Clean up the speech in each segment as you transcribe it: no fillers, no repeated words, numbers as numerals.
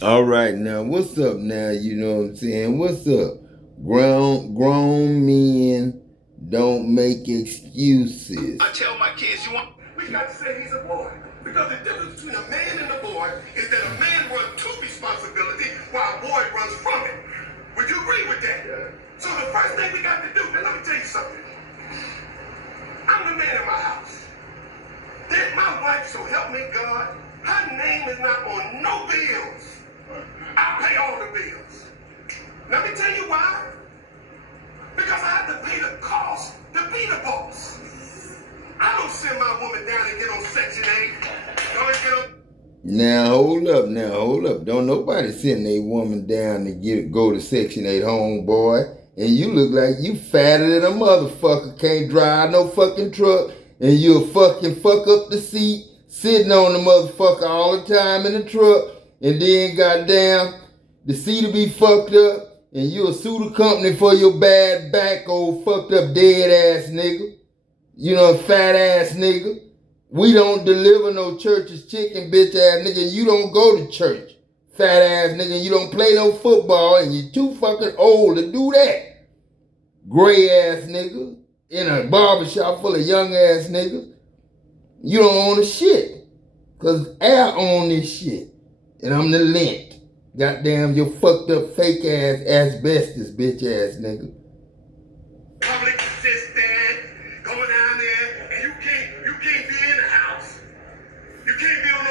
All right, now what's up now? You know what I'm saying? What's up? Grown men don't make excuses. I tell my kids, we got to say he's a boy. Because the difference between a man and a boy is that a man runs to responsibility while a boy runs from it. Would you agree with that? Yeah. So the first thing we got to do, now let me tell you something. I'm the man in my house. Then my wife, so help me God, her name is not on no bills. I pay all the bills. Let me tell you why. Because I have to pay the cost to be the boss. I don't send my woman down and get on Section 8. Go and get on. Now hold up. Don't nobody send a woman down to go to Section 8, homeboy. And you look like you fatter than a motherfucker. Can't drive no fucking truck. And you'll fucking fuck up the seat, sitting on the motherfucker all the time in the truck. And then goddamn, the seat will be fucked up. And you'll sue the company for your bad back, old fucked up dead ass nigga. You know, fat ass nigga. We don't deliver no church's chicken, bitch ass nigga. You don't go to church, fat ass nigga. You don't play no football, and you too fucking old to do that. Gray ass nigga in a barbershop full of young ass niggas. You don't own a shit, cause I own this shit, and I'm the lint. Goddamn, your fucked up fake ass asbestos, bitch ass nigga. Public assistant, going down there, and you can't be in the house. You can't be on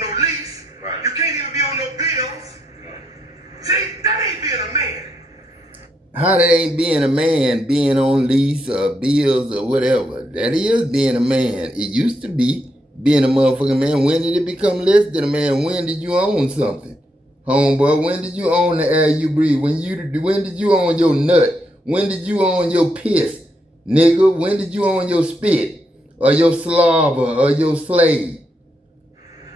no lease. Right. You can't even be on no bills. See, that ain't being a man. How that ain't being a man, being on lease or bills or whatever? That is being a man. It used to be being a motherfucking man. When did it become less than a man? When did you own something? Homeboy, when did you own the air you breathe? When did you own your nut? When did you own your piss? Nigga, when did you own your spit? Or your slobber or your slave?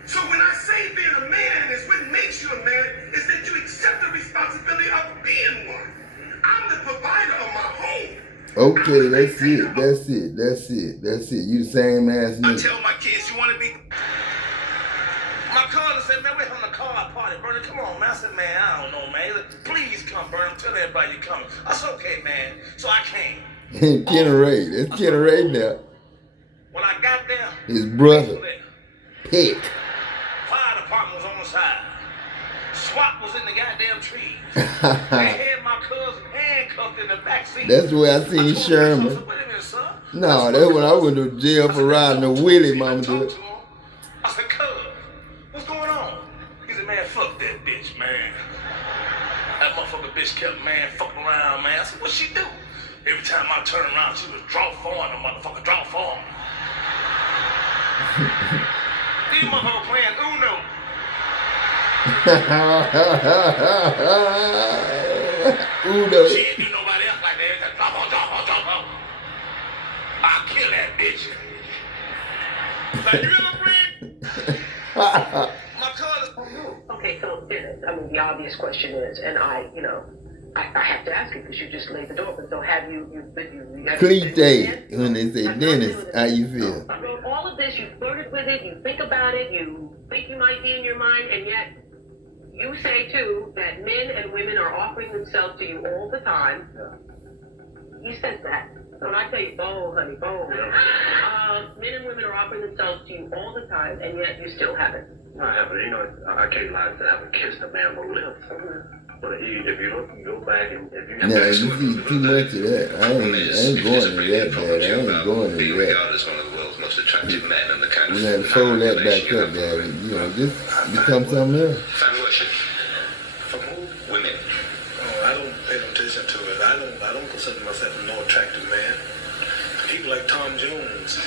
So when I say being a man is what makes you a man, is that you accept the responsibility of being one. I'm the provider of my home. Okay, that's it. You the same ass nigga. I tell my kids, you want to be... My cousin said, man, we're having a car party, Bernie. Come on, man. I said, man, I don't know, man. Please come, Bernie. Tell everybody you're coming. I said, okay, man. So I came. Whraighte. That's Whraighte now. When I got there, his brother, Peck. Fire department was on the side. SWAT was in the goddamn trees. They had my cousin handcuffed in the back seat. That's where I seen Sherman. Wait a minute, son. No, that's when I went to jail for riding a wheelie, mama do it. I said, cuz, what's going on? He said, man, fuck that bitch, man. That motherfucker bitch kept, man, fucking around, man. I said, what she do? Every time I turned around, she was draw form, the motherfucker draw form. These motherfuckers playing Uno. Uno. She ain't do nobody else like that. Drop. I'll kill that bitch. Like, you ever friend? My cousin. Okay, so I mean, the obvious question is, and I have to ask you because you just laid the door open. So have you Cleat when they say Dennis, how you feel? I wrote all of this, you flirted with it, you think about it, you think you might be in your mind, and yet you say too that men and women are offering themselves to you all the time. You said that. So when I tell you, bold, honey, bold. Men and women are offering themselves to you all the time, and yet you still haven't. I haven't. You know, I can't lie. I haven't kissed a man on the lips. But if you look and go back and if you have you see too much of that. I ain't going to that bad. I ain't going to that. Regarded as one of the world's most attractive men and the kind We gotta fold that back up, Daddy. You know, just become something else. Fan worship. From who? Women. Oh, I don't pay no attention to it. I don't consider myself a no attractive man. People like Tom Jones.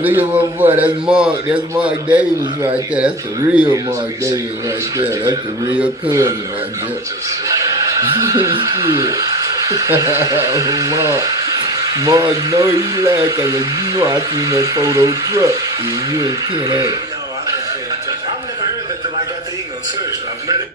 Look at my boy, that's Mark Davis right there. That's the real Mark Davis right there. That's the real cousin right there. Shit. Mark, no, he like, cause you know I seen that photo truck and you and Ken had it. No, I don't pay attention. I've never heard that till I got after he gonna search.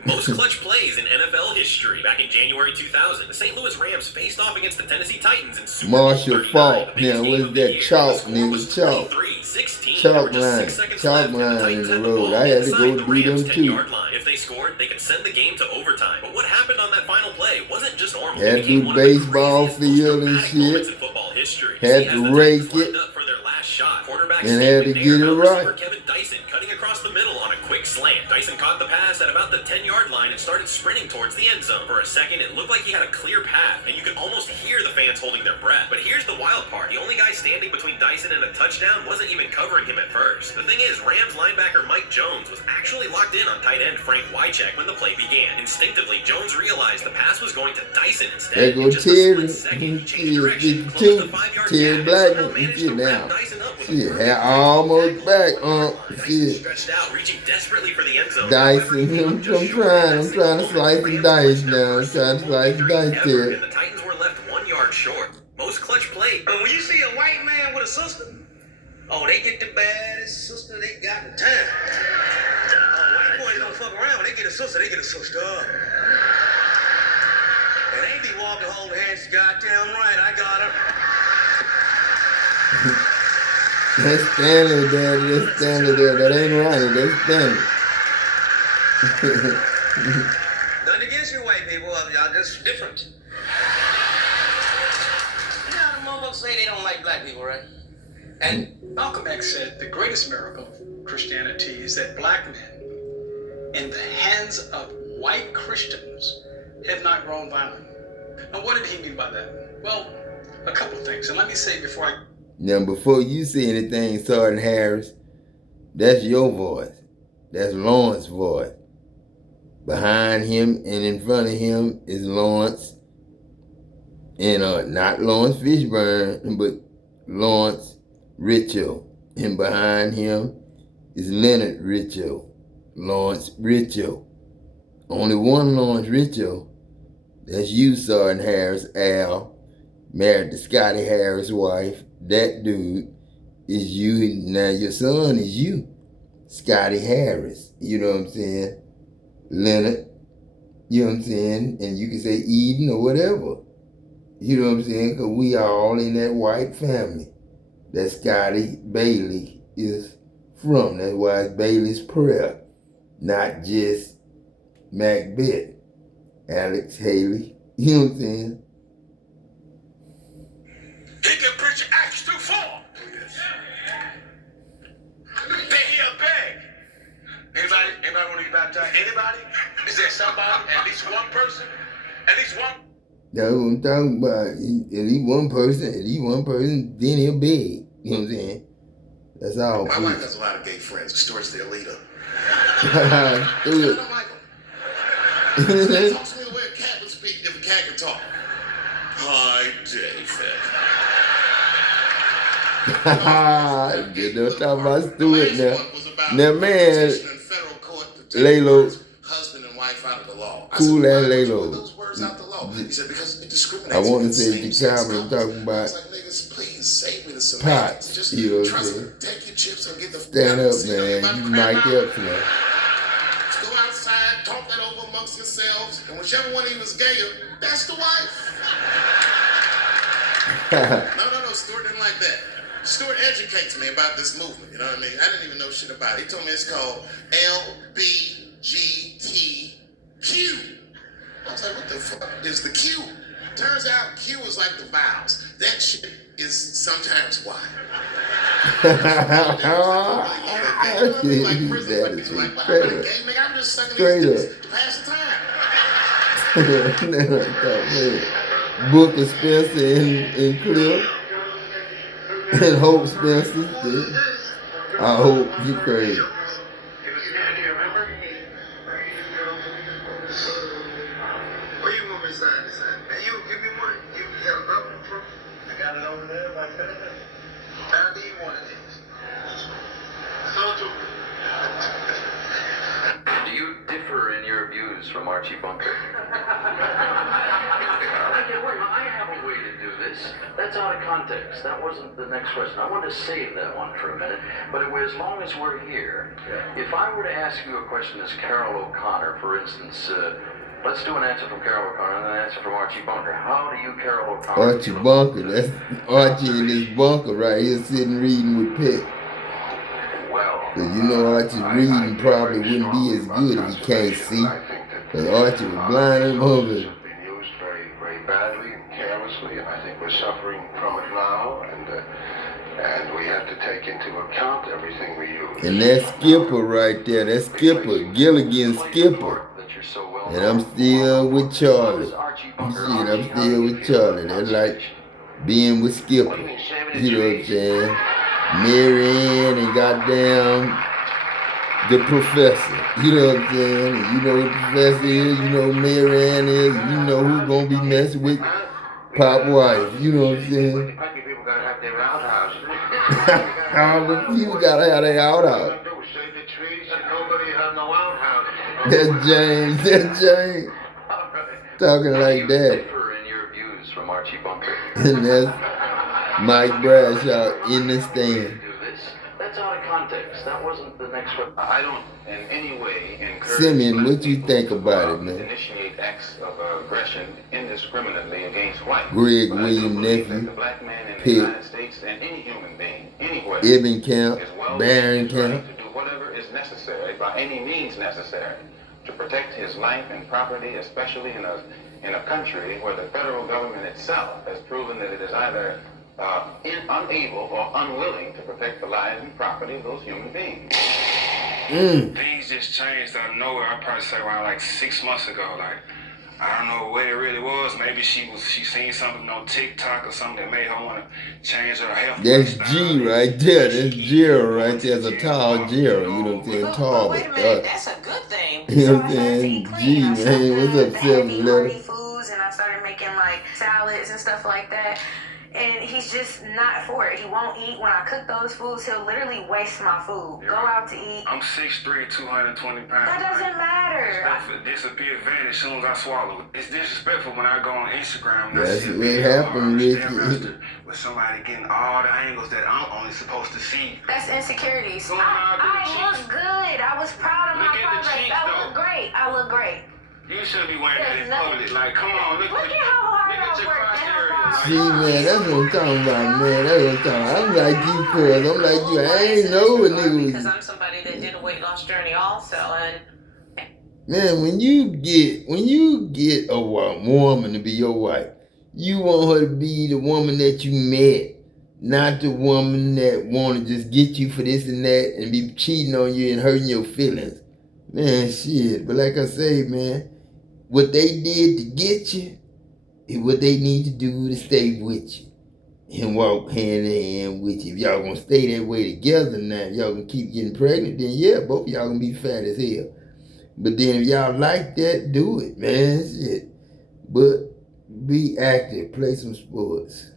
Most clutch plays in NFL history. Back in January 2000, the St. Louis Rams faced off against the Tennessee Titans in Super Bowl Marshall 39. Falk. The biggest Now, game what's of the that year. chalk, The score nigga? was Chalk. 23-16. Chalk There were just line. 6 seconds Chalk left, and the line in Titans the had the road. ball I had to inside go the beat Rams' them too. 10-yard line. If they scored, they could send the game to overtime. But what happened on that final play wasn't just normal. Had It to became do one of the baseball craziest, most field and dramatic moments shit. in football history. Had See, to as the rake Titans lined it. up for their last shot, quarterback And had to Stewart get it nailed right. receiver Kevin Dyson cutting across the middle on a quick slant. Dyson caught the pass at about the 10-yard line and started sprinting towards the end zone. For a second, it looked like he had a clear path, and you could almost hear the fans holding their breath. But here's the wild part. The only guy standing between Dyson and a touchdown wasn't even covering him at first. The thing is, Rams linebacker Mike Jones was actually locked in on tight end Frank Wycheck when the play began. Instinctively, Jones realized the pass was going to Dyson instead. There go In just a Terry. split second, he changed direction, closed the 5-yard Terry gap, and Blackman. somehow managed Shit to now. wrap Dyson up with a Shit, perfect had almost back Dyson shit. stretched out, reaching desperately for the end zone. Dyson, I'm trying to slice and dice now. I'm trying to slice and dice Ever, here. and the Titans were left 1 yard short. Most clutch play. But when you see a white man with a sister, oh, they get the baddest sister they got in town. Oh, white boys don't fuck around. When they get a sister, they get a sister. And they be walking holding hands. Goddamn right, I got her. That's Stanley, Daddy. That's Stanley there. That ain't Ronnie. That's Stanley. Nothing against you white people. Y'all just different. You know, the motherfuckers say they don't like black people, right? And Malcolm X said the greatest miracle of Christianity is that black men, in the hands of white Christians, have not grown violent. Now, what did he mean by that? Well, a couple of things. And let me say before I... Now, before you say anything, Sergeant Harris, that's your voice. That's Lawrence's voice. Behind him and in front of him is Lawrence. And not Lawrence Fishburne, but Lawrence Richo. And behind him is Leonard Richo. Lawrence Richo. Only one Lawrence Richo. That's you, Sergeant Harris, Al. Married to Scotty Harris' wife. That dude is you. Now your son is you. Scotty Harris. You know what I'm saying? Leonard. You know what I'm saying? And you can say Eden or whatever. You know what I'm saying? Because we are all in that white family that Scotty Bailey is from. That's why it's Bailey's Prayer. Not just Macbeth. Alex Haley. You know what I'm saying? He can preach Acts 2:4. They hear a beg. Anybody want to get baptized? Anybody? Is there somebody? At least one person? At least one? That's what I'm talking about. At least one person, then he'll beg. You know what I'm saying? That's all. My wife has a lot of gay friends. Stewart's their leader. Do I it. don't like them. They talk to me the way a cat would speak if a cat could talk. Hi, David. Don't talk about Stewart now. Now, Now, man, Lalo, husband and wife out of the law. cool ass Lalo. Those words out the law. He said because it discriminates. I want to against say same-sex DeKalb, but I'm couples. talking about I was like, niggas, please save me the semantics. Potts. Just You know what I'm trust me. saying? Take your chips and get the Stand up, See, man. about You to mic crap out. up now. Go outside, talk that over amongst yourselves, and whichever one of you is gayer, that's the wife. No, Stewart didn't like that. Stewart educates me about this movement, you know what I mean? I didn't even know shit about it. He told me it's called LBGTQ. I was like, what the fuck is the Q? Turns out Q is like the vowels. That shit is sometimes Y. Straight up. To pass the time. Book of Spencer and Cliff and Hope Spencer. I hope you crazy. Where you want me to sign this at? Man, you give me one. You got a government proof? I got it over there, my friend. I'll need one of these. So do. Do you differ in your views from Archie Bunker? I have a way to do this. this. That's out of context. That wasn't the next question. I wanted to save that one for a minute. But as long as we're here, if I were to ask you a question as Carol O'Connor, for instance, let's do an answer from Carol O'Connor and an answer from Archie Bunker. How do you, Carol O'Connor? Archie Bunker, that's Archie in his bunker right here sitting reading with Peck. Cause you know Archie's reading probably wouldn't be as good if he can't see. Cause Archie was blind and hungry. Been used very, very badly and carelessly, and I think we're suffering from it now. And we have to take into account everything we use. And that Skipper right there, that Skipper, Gilligan Skipper. And I'm still with Charlie. Shit, I'm still with Charlie. That's like being with Skipper. You know what I'm saying? Mary Ann and goddamn the professor. You know what I'm saying? You know what the professor is, you know who Mary Ann is, you know who's gonna be messing with Pop wife. You know what I'm saying? People gotta have their outhouse. All the people gotta have their outhouse. Shade the trees and nobody have no outhouse. That's James. That's James. Talking like that. Differ in your views from Archie Bunker. And that's Mike Bradshaw in the stand. That's out of context. That wasn't the next one. I don't in any way encourage Simeon, what you think about it, man? initiate acts of aggression indiscriminately against white. Greg But I do William believe that nephew, the black man in the Pitt, United States and any human being anywhere Ibn Camp, is well Barron within his right Camp. to do whatever is necessary by any means necessary to protect his life and property, especially in a country where the federal government itself has proven that it is either unable or unwilling to protect the lives and property of those human beings. Things just changed out of nowhere. I'd probably say around like 6 months ago. Like, I don't know what it really was. Maybe she seen something on TikTok or something that made her want to change her health. That's G right there. That's Gerald right there. That's a tall Gerald. You know what I'm saying? Tall, wait a but minute, that's a good thing. you know So what I'm I started to saying? eat G, clean. I stopped man. What's up, the Seven heavy, Letter? hearty foods, and I started making like salads and stuff like that. And he's just not for it. He won't eat. When I cook those foods, he'll literally waste my food. Go out to eat. I'm 6'3", 220 pounds. That doesn't matter. Stuff will disappear, vanish as soon as I swallow it. It's disrespectful when I go on Instagram and I That's see a what video happened, or a Ricky. Stairmaster with somebody getting all the angles that I'm only supposed to see. That's insecurities. Going out to the I cheeks. look good. I was proud of Look my at the progress. cheeks, I though. look great. I look great. You shouldn't be wearing that in There's public. Like, come on, look Look at how hard look at I your worked crotch and area. how far See, man, that's what I'm talking about, man. That's what I'm talking about. I'm like you, cuz. I'm like you. I ain't know a nigga Because was. I'm somebody that did a weight loss journey also, and Man, when you get a woman to be your wife, you want her to be the woman that you met, not the woman that want to just get you for this and that and be cheating on you and hurting your feelings. Man, shit. But like I say, man, what they did to get you is what they need to do to stay with you and walk hand in hand with you. If y'all gonna stay that way together now, if y'all gonna keep getting pregnant, then yeah, both of y'all gonna be fat as hell. But then if y'all like that, do it, man. Shit. But be active, play some sports.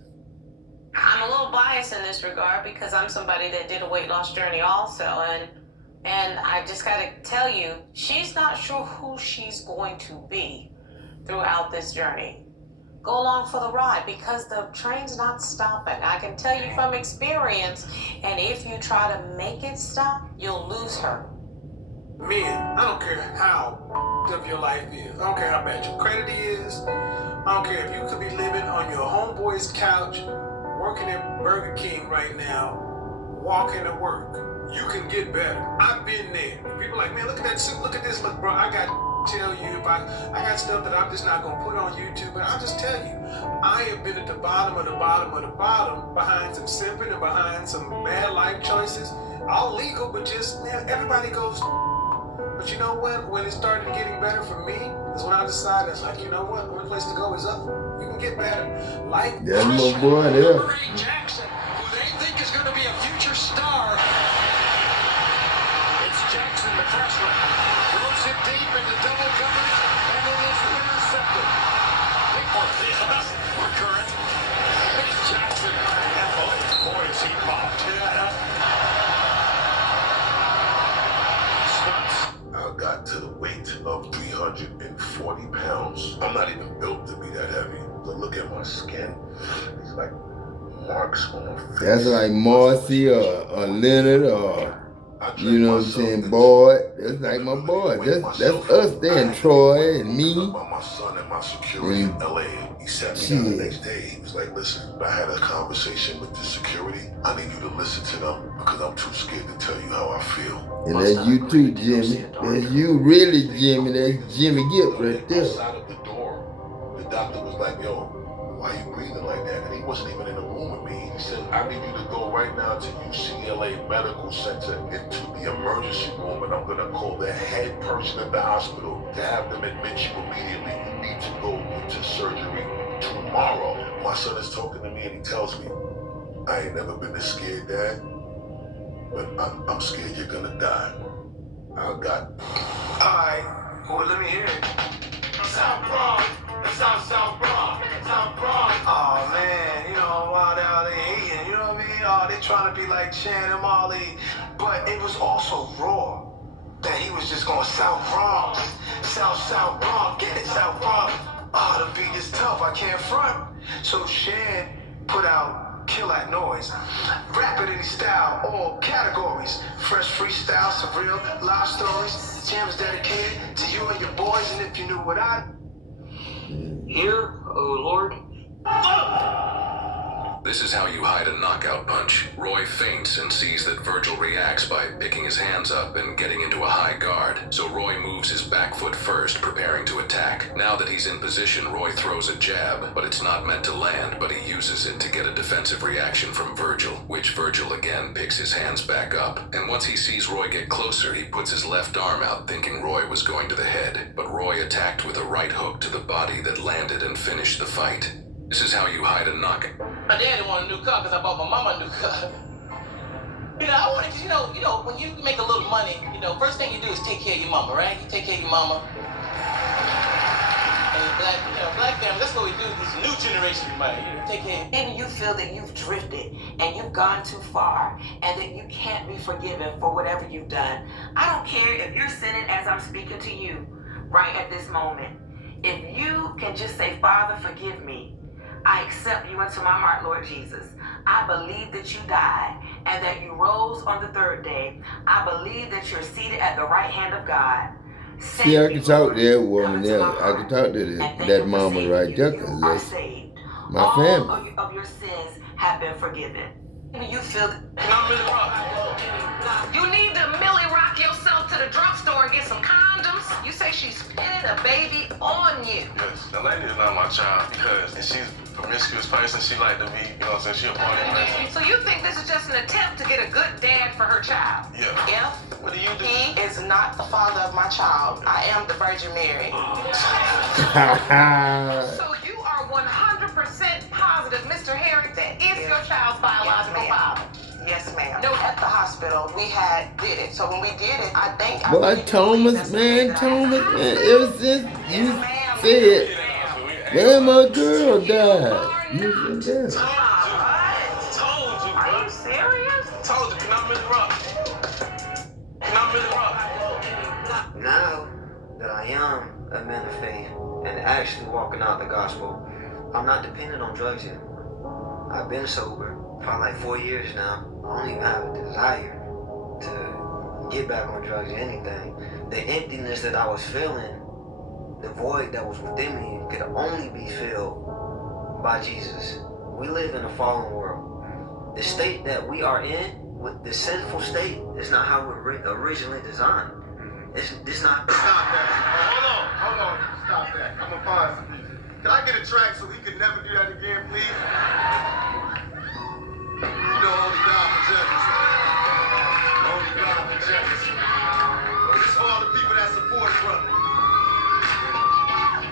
I'm a little biased in this regard because I'm somebody that did a weight loss journey also, and I just gotta tell you, she's not sure who she's going to be throughout this journey. Go along for the ride because the train's not stopping. I can tell you from experience, and if you try to make it stop, you'll lose her. Men, I don't care how up your life is. I don't care how bad your credit is. I don't care if you could be living on your homeboy's couch, working at Burger King right now, walking to work. You can get better. I've been there. People are like, man, look at that suit, look at this, look, bro. I got to tell you, if I got stuff that I'm just not gonna put on YouTube, but I'll just tell you, I have been at the bottom of the bottom of the bottom, behind some simping and behind some bad life choices. All legal, but just, man, everybody goes. But you know what? When it started getting better for me, is when I decided, it's like, you know what? The only place to go is up. You can get better. Like That's my boy there. Jackson, who they think is going to be a future star. It's Jackson, the freshman. Throws it deep into double coverage, and it is intercepted. We're current. It's Jackson. And both boys, he popped. I got to the weight of 340 pounds. I'm not even built to be that heavy. But look at my skin. These like marks on my face. That's like Marcy or Leonard or, you know what I'm saying, Boyd. That's like my boy. That's us there, Troy and me. About my son and my security in LA. He sat me down the next day. He was like, listen, I had a conversation with the security. I need you to listen to them because I'm too scared to tell you how I feel. And that's you too, Jimmy. That's you really, Jimmy. That's Jimmy Gipp right there. Outside of the door, the doctor was like, yo, why are you breathing like that? And he wasn't even in the room with me. He said, I need you to go right now to UCLA Medical Center into the emergency room, and I'm gonna call the head person at the hospital to have them admit you immediately. You need to go into surgery tomorrow. My son is talking to me and he tells me, I ain't never been this scared, Dad, but I'm scared you're gonna die. I got. Alright, well, let me hear it. South Bronx. South Bronx. South Bronx. Oh, man, you know, while they hating, you know what I mean? Oh, they trying to be like Chan and Molly. But it was also raw that he was just going South Bronx. South Bronx. Get it, South Bronx. Oh, the beat is tough. I can't front. So Shan put out Kill That Noise. Rap it in style, all categories. Fresh freestyle, surreal, live stories. Jams dedicated to you and your boys. And if you knew what I... Here, oh Lord. This is how you hide a knockout punch. Roy feints and sees that Virgil reacts by picking his hands up and getting into a high guard. So Roy moves his back foot first, preparing to attack. Now that he's in position, Roy throws a jab, but it's not meant to land, but he uses it to get a defensive reaction from Virgil, which Virgil again picks his hands back up. And once he sees Roy get closer, he puts his left arm out, thinking Roy was going to the head. But Roy attacked with a right hook to the body that landed and finished the fight. This is how you hide a knockout. My daddy wanted a new car because I bought my mama a new car. You know, I wanted to, you know, when you make a little money, you know, first thing you do is take care of your mama, right? You take care of your mama. And black family, that's what we do, this new generation of money, you know, take care. Maybe you feel that you've drifted and you've gone too far and that you can't be forgiven for whatever you've done. I don't care if you're sinning as I'm speaking to you right at this moment. If you can just say, Father, forgive me. I accept you into my heart, Lord Jesus. I believe that you died and that you rose on the third day. I believe that you're seated at the right hand of God. See, I can talk to that woman there. I can talk to that mama right there because that's my family. All of your sins have been forgiven. You feel that. You need to Millie rock yourself to the drugstore and get some condoms. You say she's pinning a baby on you. Yes, the lady is not my child because she's a promiscuous person. She like to be, you know what I'm saying, she a party person. So you think this is just an attempt to get a good dad for her child? Yeah. If what do you do? He is not the father of my child. I am the Virgin Mary. So you are 100% positive, Mr. Harrington is your child's biological father? Yes, ma'am. No, at the hospital, we did it. So when we did it, I think... Boy, Thomas, man, ever since you said, man, my girl died. You said that. Are you serious? Told you, can I really rock? Can I really rock? Now that I am a man of faith and actually walking out the gospel, I'm not dependent on drugs yet. I've been sober for like 4 years now. I don't even have a desire to get back on drugs or anything. The emptiness that I was feeling, the void that was within me, could only be filled by Jesus. We live in a fallen world. The state that we are in, with the sinful state, is not how we're originally designed. It's not. Stop that. Hold on. Stop that. I'm gonna pause some music. Can I get a track so he can never do that again, please? You know, only God can judge us. Only God can judge us. This is for all the people that support us, brother.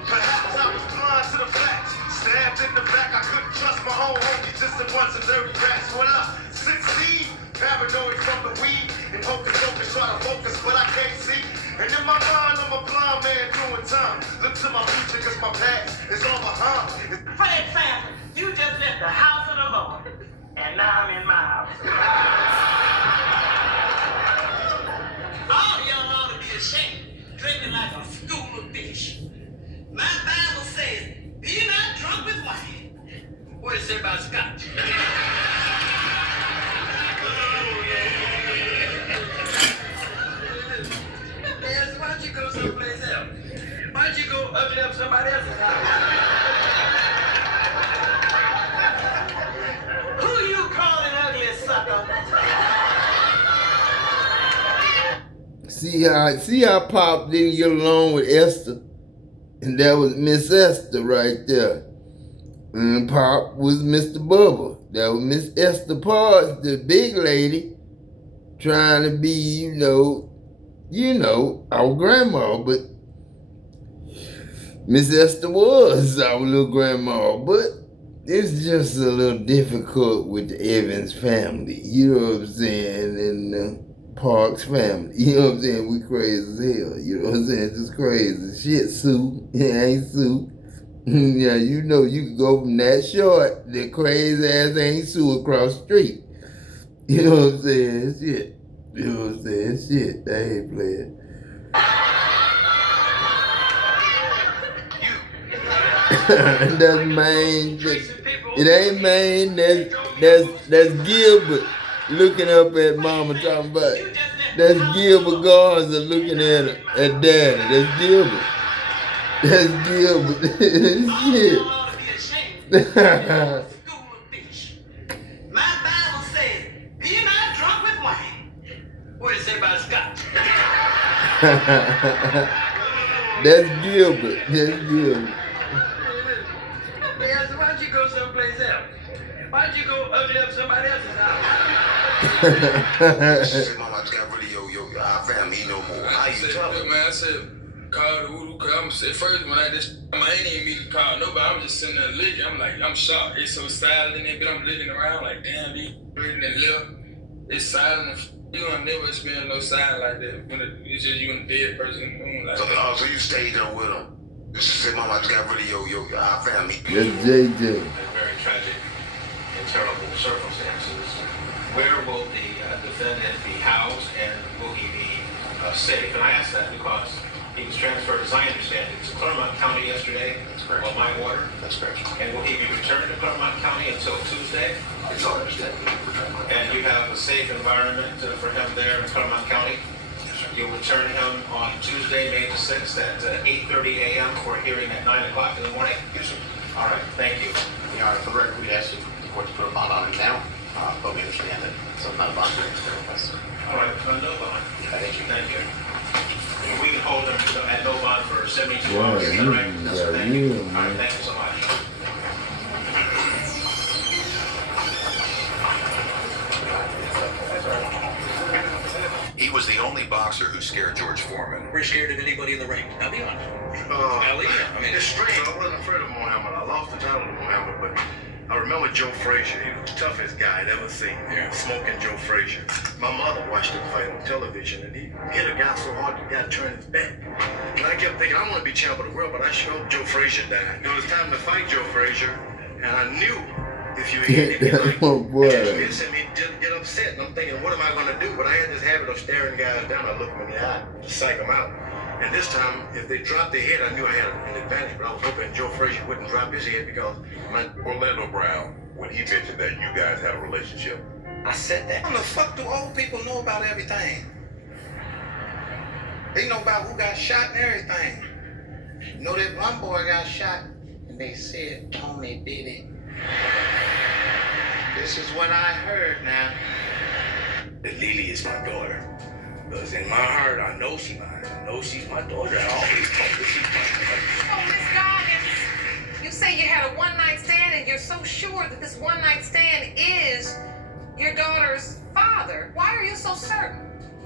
Perhaps I was blind to the facts. Stabbed in the back, I couldn't trust my own homie, just a bunch of dirty rats. What up? 16, paranoid from the weed, and hocus pocus, try to focus, but I can't see. And in my mind, I'm a blind man doing time. Look to my future, cause my past is all behind. For example, you just left the house of the Lord, and now I'm in my house. All of y'all ought to be ashamed, drinking like a school of fish. My Bible says, be not drunk with wine. Well, What is it about Scotch? Yes, why don't you go someplace else? Why don't you go ugly up somebody else's house? Who you calling ugly, sucker? See how Pop didn't get along with Esther? And that was Miss Esther right there. And Pop was Mr. Bubba. That was Miss Esther Parks, the big lady, trying to be, you know, our grandma. But Miss Esther was our little grandma. But it's just a little difficult with the Evans family. You know what I'm saying? And Parks family. You know what I'm saying? We crazy as hell. You know what I'm saying? Just crazy. Shit, Sue. It ain't Sue. Yeah, you know you can go from that short, the crazy ass ain't Sue across the street. You know what I'm saying? Shit. You know what I'm saying? Shit. They ain't playing. That's Maine. It ain't Maine. That's Gilbert looking up at Mama talking about it. That's Gilbert Garza looking at Daddy. That's Gilbert. That's Gilbert. Shit. My Bible says, be not drunk with wine. What does it say about Scotch? That's Gilbert. That's Gilbert. Yes, why don't you go someplace else? Why don't you go ugly up somebody else's house? Mama, I just got rid of our family no more. How you talking? Man, I said, call the voodoo, cause I'm at first when I just, I ain't even mean to call nobody. I'm just sitting there licking. I'm like, I'm shocked. It's so silent in there, but I'm looking around like, damn, these breathing and left. It's silent. You don't never experience no silence like that. When it's just you and a dead person in the room. Like so you stayed there with them. Just said, Mama, I just got rid of our family. That's JJ. Very tragic and terrible circumstances. Where will the defendant be housed and will he be safe? And I ask that because he was transferred, as I understand it, to Claremont County yesterday. That's correct. On my order. That's correct. And will he be returned to Claremont County until Tuesday? It's all understood. And you have a safe environment for him there in Claremont County? You'll return him on Tuesday, May the 6th at 8:30 a.m. for a hearing at 9 o'clock in the morning? Yes, sir. All right, thank you. Your Honor, for the record, we'd ask the court to put a bond on him now, but we understand that some not a bond hearing is their request. All right, no bond. Thank you. Thank you. And we can hold him at no bond for 72 Wow, hours. Is that right? yeah, Thank you. yeah, All right, thank you so much. He was the only boxer who scared George Foreman. We're scared of anybody in the ring. I'll be honest. Ellie, I mean, it's strange. I wasn't afraid of Muhammad. I lost the title to Muhammad, but I remember Joe Frazier. He was the toughest guy I'd ever seen. Yeah. Smoking Joe Frazier. My mother watched him fight on television, and he hit a guy so hard the guy turned his back. And I kept thinking, I want to be champ of the world, but I sure hope Joe Frazier died. It was time to fight Joe Frazier, and I knew if you hit him, oh boy. It sent me to get upset, and I'm thinking, what am I going to do? But I had this habit of staring guys down. I look them in the eye, psych them out. And this time, if they dropped their head, I knew I had an advantage, but I was hoping Joe Frazier wouldn't drop his head because my Orlando Brown, when he mentioned that you guys have a relationship. I said that. How the fuck do old people know about everything? They know about who got shot and everything. You know that one boy got shot, and they said Tony did it. This is what I heard now. That Lily is my daughter. Because in my heart, I know she's mine. I know she's my daughter. I always told her she's mine. Oh, Miss Goggins, you say you had a one-night stand and you're so sure that this one-night stand is your daughter's father. Why are you so certain?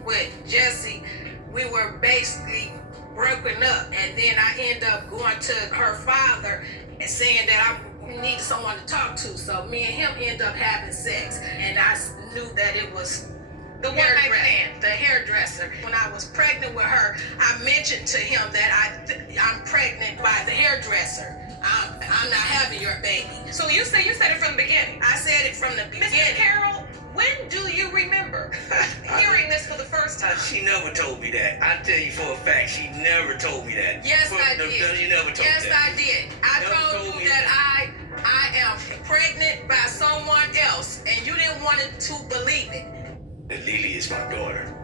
With Jesse, we were basically broken up, and then I end up going to her father and saying that I need someone to talk to. So me and him end up having sex, and I knew that it was the one-night stand, the hairdresser. When I was pregnant with her, I mentioned to him that I'm pregnant by the hairdresser. I'm not having your baby. So you said it from the beginning. I said it from the beginning. Mr. Carroll, when do you remember hearing this for the first time? She never told me that. I tell you for a fact, she never told me that. Yes, I did. You never told me that. Yes, I did. I told you that I I am pregnant by someone else, and you didn't want to believe it. That Lily is my daughter.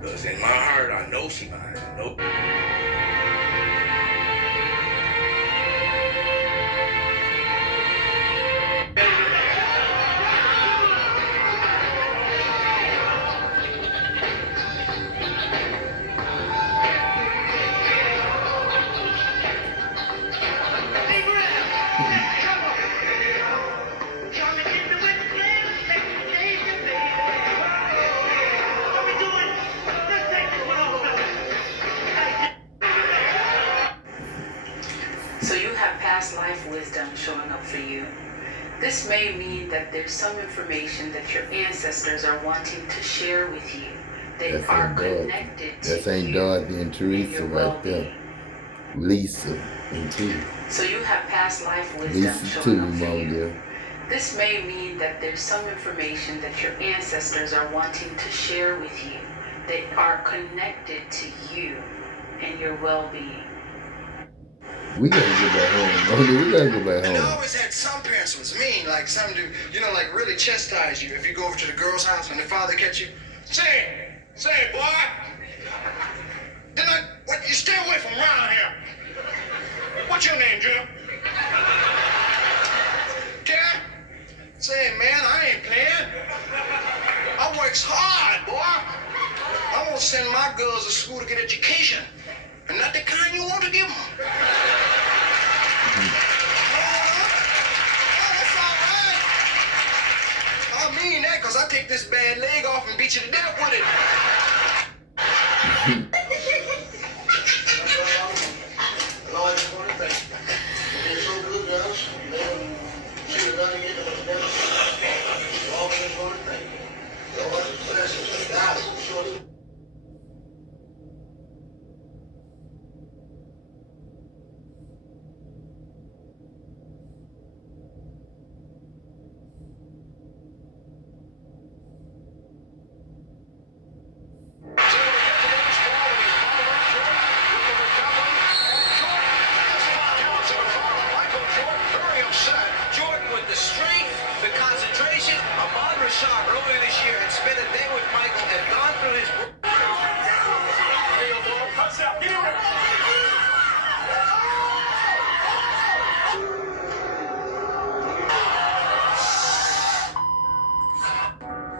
Because in my heart, I know she mine. Nope. So you have past life wisdom showing up for you. This may mean that there's some information that your ancestors are wanting to share with you that are connected to you. That's Ain't Dorothy and Teresa right there. Lisa and T. So you have past life wisdom Lisa too, showing up for Mama you. dear. This may mean that there's some information that your ancestors are wanting to share with you that are connected to you and your well-being. We gotta go back home. Okay, we gotta go back And I home. always had some parents who was mean, like some do, you know, like really chastise you. If you go over to the girl's house and the father catch you, say it, boy. Then you stay away from around here. What's your name, Jim? Dad? Say, man, I ain't playing. I works hard, boy. I'm gonna send my girls to school to get education, and not the kind you want to give them. I mean that, because I take this bad leg off and beat you to death with it.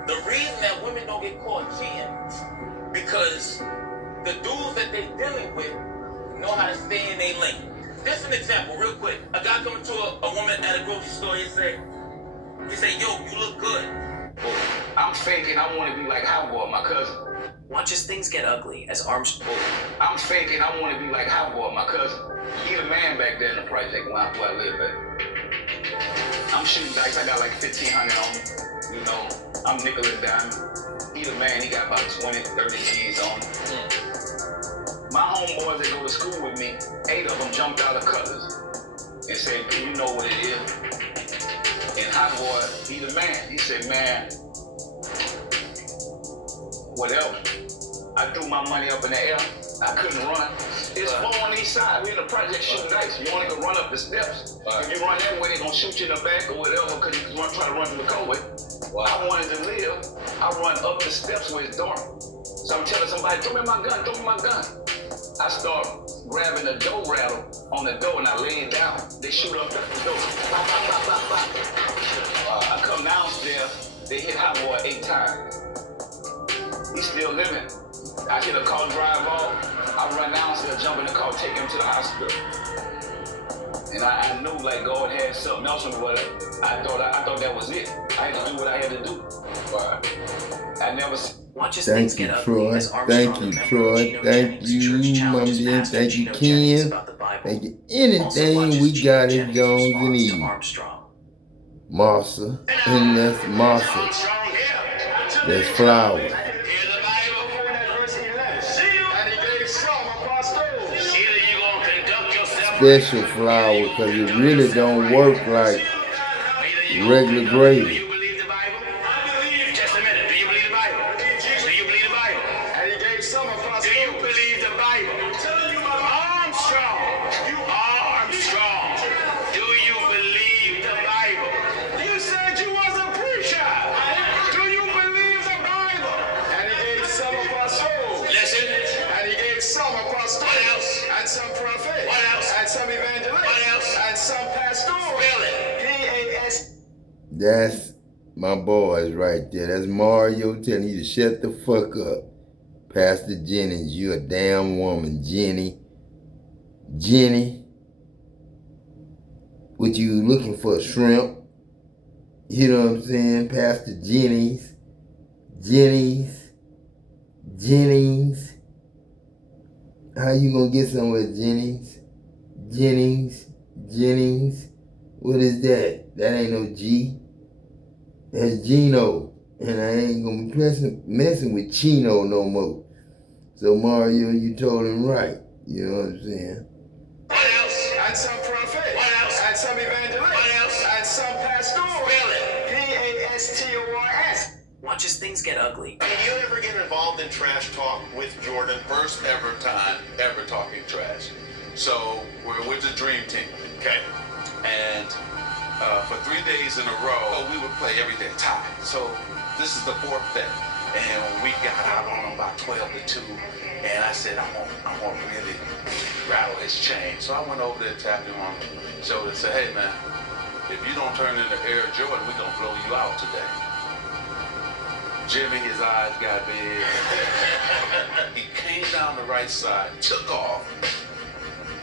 The reason that women don't get caught cheating because the dudes that they dealing with know how to stay in their lane. Just an example, real quick. A guy coming to a woman at a grocery store, he say, yo, you look good. I'm faking, I want to be like Hot Boy, my cousin. Watch as things get ugly as Arms. I'm faking, I want to be like Hot Boy, my cousin. He the man back there in the project where I live at. I'm shooting dice, I got like 1,500 on me. You know, I'm nickel and dime. He the man, he got about 20, 30 G's on him. My homeboys that go to school with me, 8 of them jumped out of Cutlass and said, "Do you know what it is?" And Hot Boy, he the man. He said, "Man, whatever." I threw my money up in the air. I couldn't run. It's 4 on each side. We in the project shooting dice. You only can run up the steps. If you run that way, they're gonna shoot you in the back or whatever because you try to run through the cold way. I wanted to live. I run up the steps where it's dark. So I'm telling somebody, throw me my gun, throw me my gun. I start grabbing the door rattle on the door and I lay it down. They shoot up the door. Bop, bop, bop, bop, bop. I come downstairs, they hit Hot Boy 8 times. He's still living. I hit a car drive off. I run downstairs, jump in the car, take him to the hospital. And I knew like God had something else for me, but I thought that was it. I had to do what I had to do. But I never. Thank you, Troy. Thank you, Troy. Thank you, Mama dear. Thank you, Ken. Thank you. Anything we got is Jones and Eve. Martha. And that's Martha. That's Flower. Special flour because it really don't work like regular gravy. That's my boys right there. That's Mario telling you to shut the fuck up. Pastor Jennings, you a damn woman, Jenny. Jenny, what you looking for, shrimp? You know what I'm saying? Pastor Jennings. How you gonna get somewhere, Jennings? What is that? That ain't no G. That's Gino. And I ain't gonna be messing with Chino no more. So Mario, you told him right. You know what I'm saying? What else? And some prophet. What else? And some evangelist. What else? And some pastor. Really? P-A-S-T-O-R-S. Watch as things get ugly. Did you ever get involved in trash talk with Jordan? First ever time ever talking trash. So we're with the dream team. Okay. And for 3 days in a row, we would play every day tie. So this is the fourth day. And we got out on him about 12-2. And I said, I'm gonna really rattle his chain. So I went over there, tapped him on the shoulder and said, hey man, if you don't turn into Air Jordan, we're gonna blow you out today. Jimmy, his eyes got big. He came down the right side, took off.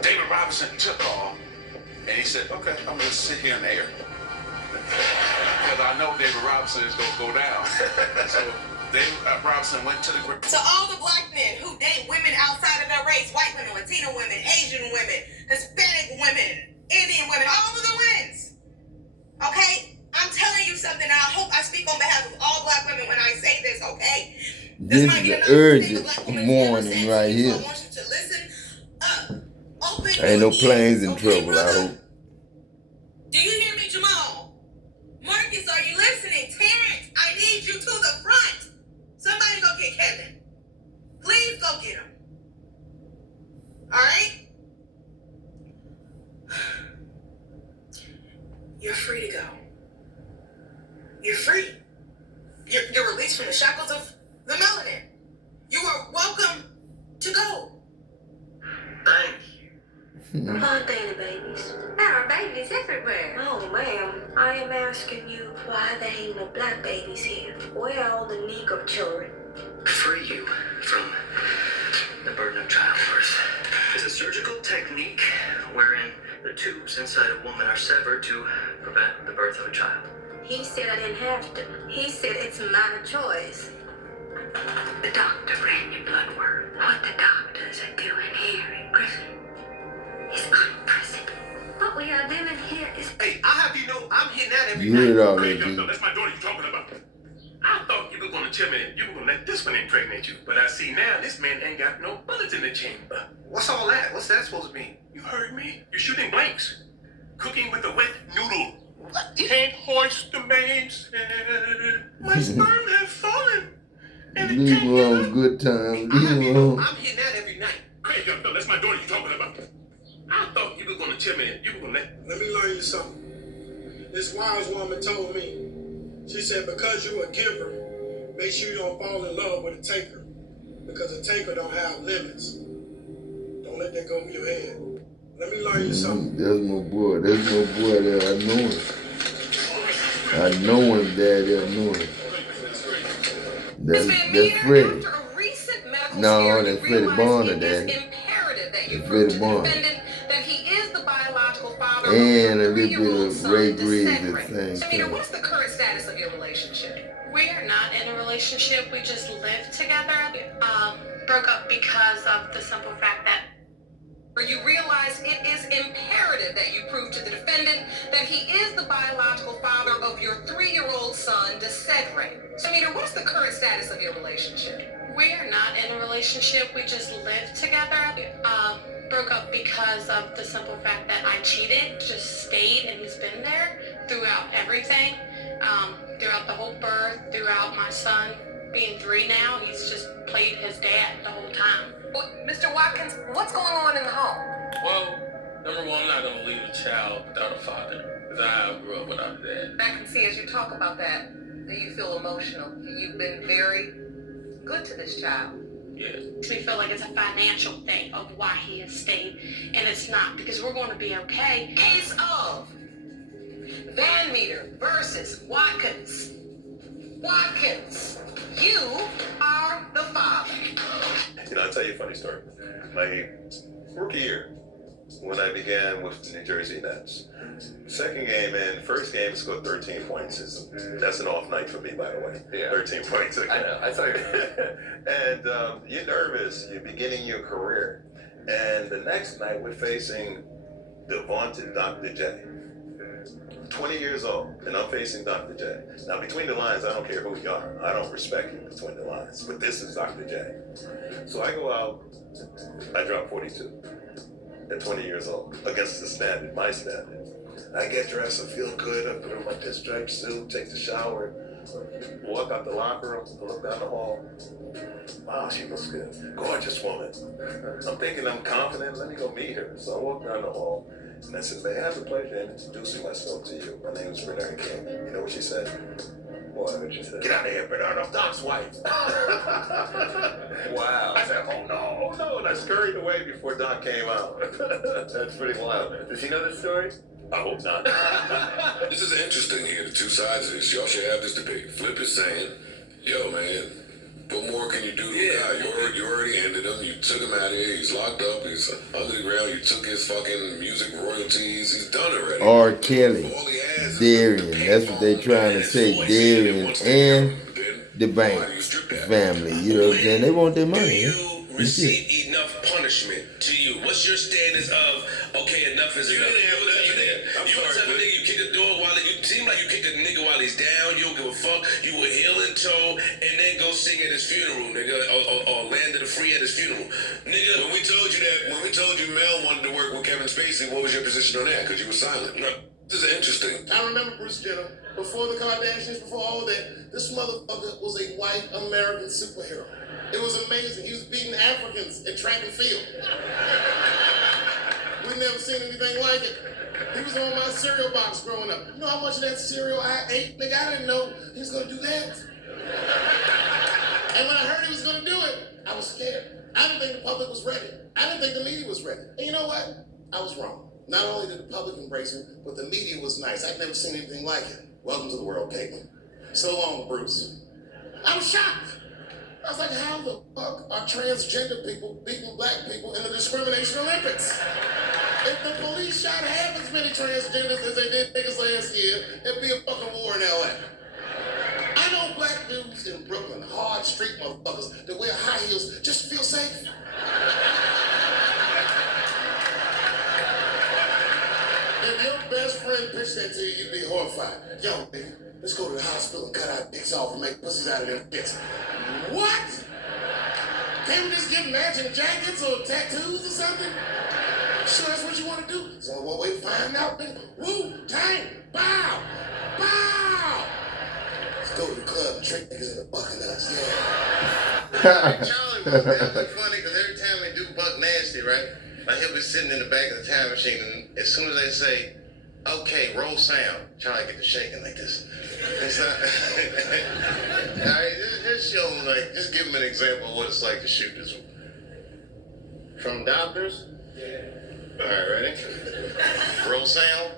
David Robinson took off. And he said, okay, I'm gonna sit here in the air. Because I know David Robinson is gonna go down. So David Robinson went to the ground. To all the black men who date women outside of their race, white women, Latino women, Asian women, Hispanic women, Indian women, all of the wins. Okay? I'm telling you something, and I hope I speak on behalf of all black women when I say this, okay? This is the urgent warning right here. I want you to listen up. Open Ain't no your planes ears, in okay, trouble, brother? I hope. Do you hear me, Jamal? Marcus, are you listening? Terrence, I need you to the front. Somebody go get Kevin. Please go get him. All right? You're free to go. You're free. You're released from the shackles of the melanin. You are welcome to go. Thank you. Oh, there are babies. There are babies everywhere. Oh, ma'am. I am asking you why there ain't no black babies here. Where are all the Negro children? Free you from the burden of childbirth. It's a surgical technique wherein the tubes inside a woman are severed to prevent the birth of a child. He said I didn't have to. He said it's my choice. The doctor ran your blood work. What the doctors are doing here in Griffin is unprecedented. What we are doing here is... Hey, I have you know, I'm hitting that every You heard night. all that, Hey, G. that's my daughter you're talking about. I thought you were going to tell me you were going to let this one impregnate you, but I see now this man ain't got no bullets in the chamber. What's all that? What's that supposed to mean? You heard me. You're shooting blanks. Cooking with a wet noodle. What? Can't hoist the mainsail. My sperm have fallen. Leave him alone, good time. Leave him alone. I'm hitting that every night. Craig, young fella, that's my daughter you're talking about. I thought you were going to tell me you were going to let me learn you something. This wise woman told me, she said, because you're a giver, make sure you don't fall in love with a taker. Because a taker don't have limits. Don't let that go over your head. Let me learn you something. That's my boy. That's my boy there. I know him. I know him, Daddy. I know him. That's Freddie. No, that's Freddie Bonner, Daddy. That's Freddie Bonner. And a little bit of Ray Griggs at the same time. What's the current status of your relationship? We are not in a relationship. We just live together. Broke up because of the simple fact that You realize it is imperative that you prove to the defendant that he is the biological father of your 3-year-old son, Cedric. Samita, what's the current status of your relationship? We are not in a relationship. We just live together. Broke up because of the simple fact that I cheated, just stayed, and he's been there throughout everything, throughout the whole birth, throughout my son being 3 now. He's just played his dad the whole time. Well, Mr. Watkins, what's going on in the home? Well, number one, I'm not going to leave a child without a father, because I grew up without a dad. I can see as you talk about that you feel emotional. You've been very good to this child. Yeah. Makes me feel like it's a financial thing of why he has stayed, and it's not, because we're going to be okay. Case of Van Meter versus Watkins. Watkins, you are the father. You know, I'll tell you a funny story. My rookie year, when I began with the New Jersey Nets, second game in, first game scored 13 points. That's an off night for me, by the way. Yeah. 13 points. I know. I thought and you're nervous. You're beginning your career. And the next night, we're facing the vaunted Dr. J. 20 years old, and I'm facing Dr. J. Now, between the lines, I don't care who you are. I don't respect you between the lines. But this is Dr. J. So I go out, I drop 42 at 20 years old against the standard, my standard. I get dressed, I feel good, I put on my pinstripe suit, take the shower, walk out the locker room, look down the hall. Wow, she looks good. Gorgeous woman. I'm thinking I'm confident, let me go meet her. So I walk down the hall, and I said, may I have the pleasure in introducing myself to you? My name is Bernard King. You know what she said? What did she say? Get out of here, Bernard, I'm Doc's wife. Wow. I said, oh no, and I scurried away before Doc came out. That's pretty wild. Does he know this story? I hope not. This is interesting here, the two sides of this. Y'all should have this debate. Flip is saying, yo, man, what more can you do to the guy? You already ended him. You took him out of here. He's locked up. He's under the ground. You took his fucking music royalties. He's done already. R. Kelly, Darian. That's what they trying to say. Darian and the Banks family. You know what I'm saying? They want their money. Do you receive enough punishment to you? What's your standards of, okay, enough is enough? You want to tell the nigga you kick the door while you seem like you kick the nigga while he's down, you don't give a fuck, you were heel in tow, and then go sing at his funeral, nigga, or land of the free at his funeral. Nigga, when we told you Mel wanted to work with Kevin Spacey, what was your position on that? Because you were silent. No. This is interesting. I remember Bruce Jenner, before the Kardashians, before all that, this motherfucker was a white American superhero. It was amazing. He was beating Africans at track and field. We'd never seen anything like it. He was on my cereal box growing up. You know how much of that cereal I ate? Nigga, I didn't know he was gonna do that. And when I heard he was gonna do it, I was scared. I didn't think the public was ready. I didn't think the media was ready. And you know what? I was wrong. Not only did the public embrace him, but the media was nice. I'd never seen anything like it. Welcome to the world, Caitlin. So long, Bruce. I was shocked. I was like, how the fuck are transgender people beating black people in the discrimination Olympics? If the police shot half as many transgenders as they did niggas last year, it'd be a fucking war in LA. I know black dudes in Brooklyn, hard street motherfuckers that wear high heels just to feel safe. If your best friend pitched that to you, you'd be horrified. Yo, nigga, let's go to the hospital and cut our dicks off and make pussies out of them dicks. What? Can't we just get matching jackets or tattoos or something? Sure, that's what you want to do. So what we find out, nigga. Woo, tang, bow, bow. Let's go to the club and trick niggas into bucking us, yeah. Charlie was really funny because every time they do Buck Nasty, right? Like he'll be sitting in the back of the time machine, and as soon as they say, okay, roll sound, Charlie get to shaking like this. It's not. All right, just show him, like, just give him an example of what it's like to shoot this one. From Doctors? Yeah. All right, ready? Roll sound.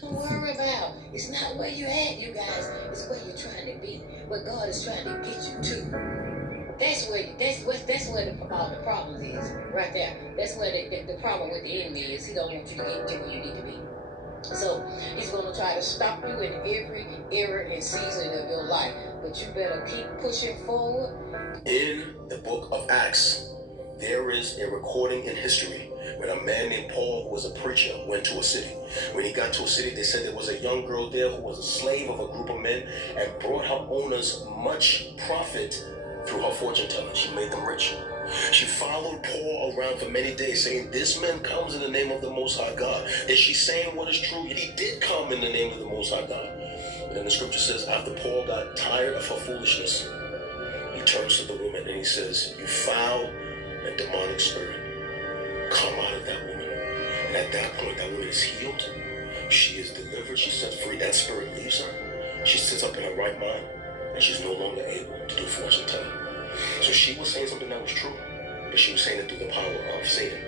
Don't worry about. It's not where you're at, you guys. It's where you're trying to be. Where God is trying to get you to. That's where the problem is, right there. That's where the problem with the enemy is. He don't want you to get to where you need to be. So he's going to try to stop you in every era and season of your life. But you better keep pushing forward. In the book of Acts, there is a recording in history when a man named Paul, who was a preacher, went to a city. When he got to a city, they said there was a young girl there who was a slave of a group of men and brought her owners much profit through her fortune telling. She made them rich. She followed Paul around for many days saying, this man comes in the name of the Most High God. Is she saying what is true? He did come in the name of the Most High God. And then the scripture says, after Paul got tired of her foolishness, he turns to the woman and he says, you foul and demonic spirit, come out of that woman. And at that point, that woman is healed. she is delivered, she's set free, that spirit leaves her, she sits up in her right mind, and she's no longer able to do fortune telling. So she was saying something that was true, but she was saying it through the power of Satan.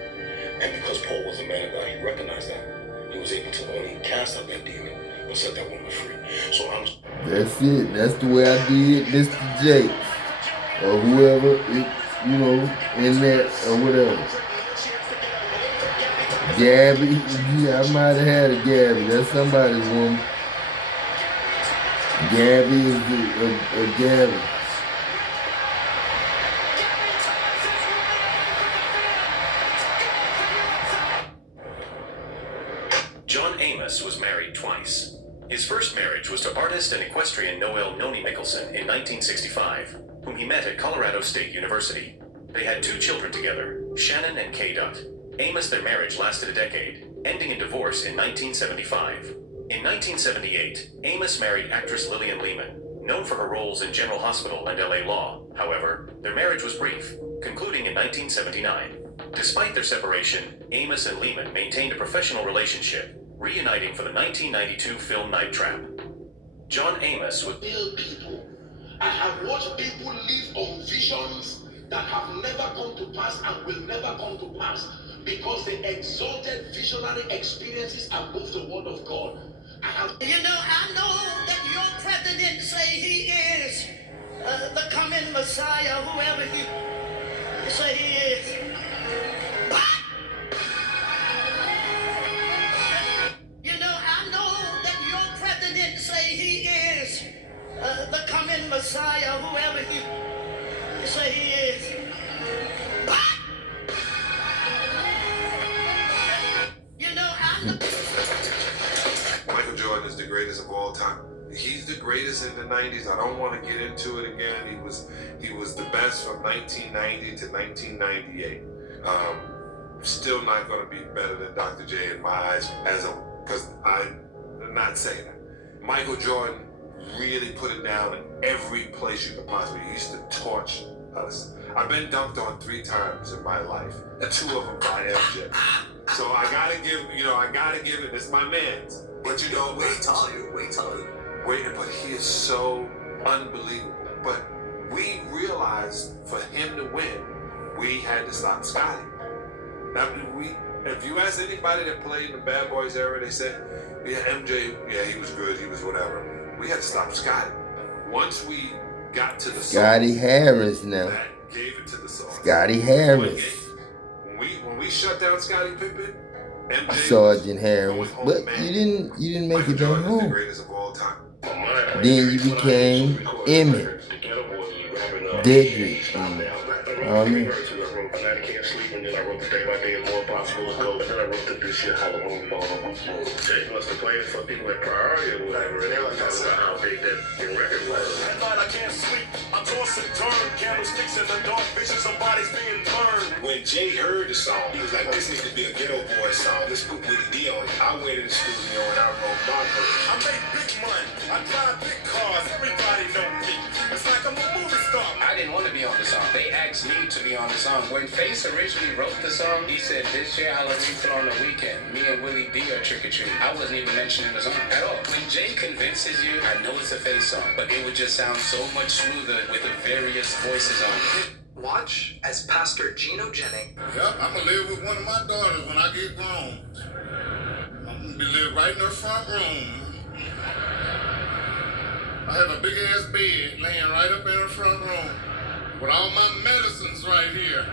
And because Paul was a man of God, he recognized that. He was able to only cast out that demon, but set that woman free. So that's it. That's the way I did Mr. J. Or whoever, you know, in that or whatever. Gabby, yeah, I might have had a Gabby. That's somebody's woman. Gabby is a Gabby. John Owm'z was married twice. His first marriage was to artist and equestrian Noel Noni Mickelson in 1965, whom he met at Colorado State University. They had 2 children together, Shannon and K. Owm'z, their marriage lasted a decade, ending in divorce in 1975. In 1978, Owm'z married actress Lillian Lehman, known for her roles in General Hospital and LA Law. However, their marriage was brief, concluding in 1979. Despite their separation, Owm'z and Lehman maintained a professional relationship, reuniting for the 1992 film Night Trap. John Owm'z was real people. I have watched people live on visions that have never come to pass and will never come to pass because they exalted visionary experiences above the word of God. You know, I know that your president say he is the coming Messiah, whoever he say he is. But you know, I know that your president say he is the coming Messiah, whoever he say he is. But you know, I know. Michael Jordan is the greatest of all time. He's the greatest in the 90s. I don't want to get into it again. He was the best from 1990 to 1998. Still not going to be better than Dr. J in my eyes, because I'm not saying that. Michael Jordan really put it down in every place you could possibly. He used to torch us. I've been dunked on 3 times in my life, 2 of them by MJ. So I gotta give it. It's my man's. But you know, wait, but he is so unbelievable. But we realized for him to win, we had to stop Scotty. Now, if you ask anybody that played in the Bad Boys era, they said, yeah, MJ, yeah, he was good, he was whatever. We had to stop Scotty. Once we got to the Scotty Harris now. That gave it to the sauce. Scotty Harris. When we shut down Scottie Pippen, MJ Sergeant Harris. But you didn't make it back home. Then you became Emmett, Dedrick, and then I wrote the Day by Day and More Possible to Go, and then I wrote the This Year Halloween Ball on Weekend. Jay must have played for people like priority or whatever, and they were talking about how big that record was. At night I can't sleep, I toss and turn, candlesticks in the dark, visions of bodies being burned. When Jay heard the song, he was like, this needs to be a Ghetto Boy song. Let's put Willie D on it. I went in the studio and I wrote my verse. I make big money, I drive big cars, everybody know me. It's like I'm a movie star. I didn't want to be on the song. They asked me to be on the song. When Face originally wrote the song, he said, this year Halloween fell on the weekend. Me and Willie D are trick-or-treating. I wasn't even mentioning the song at all. When Jay convinces you, I know it's a Face song, but it would just sound so much smoother with the various voices on it. Watch as Pastor Gino Jennings. Yep, I'm gonna live with one of my daughters when I get grown. I'm gonna be live right in her front room. I have a big ass bed laying right up in her front room with all my medicines right here.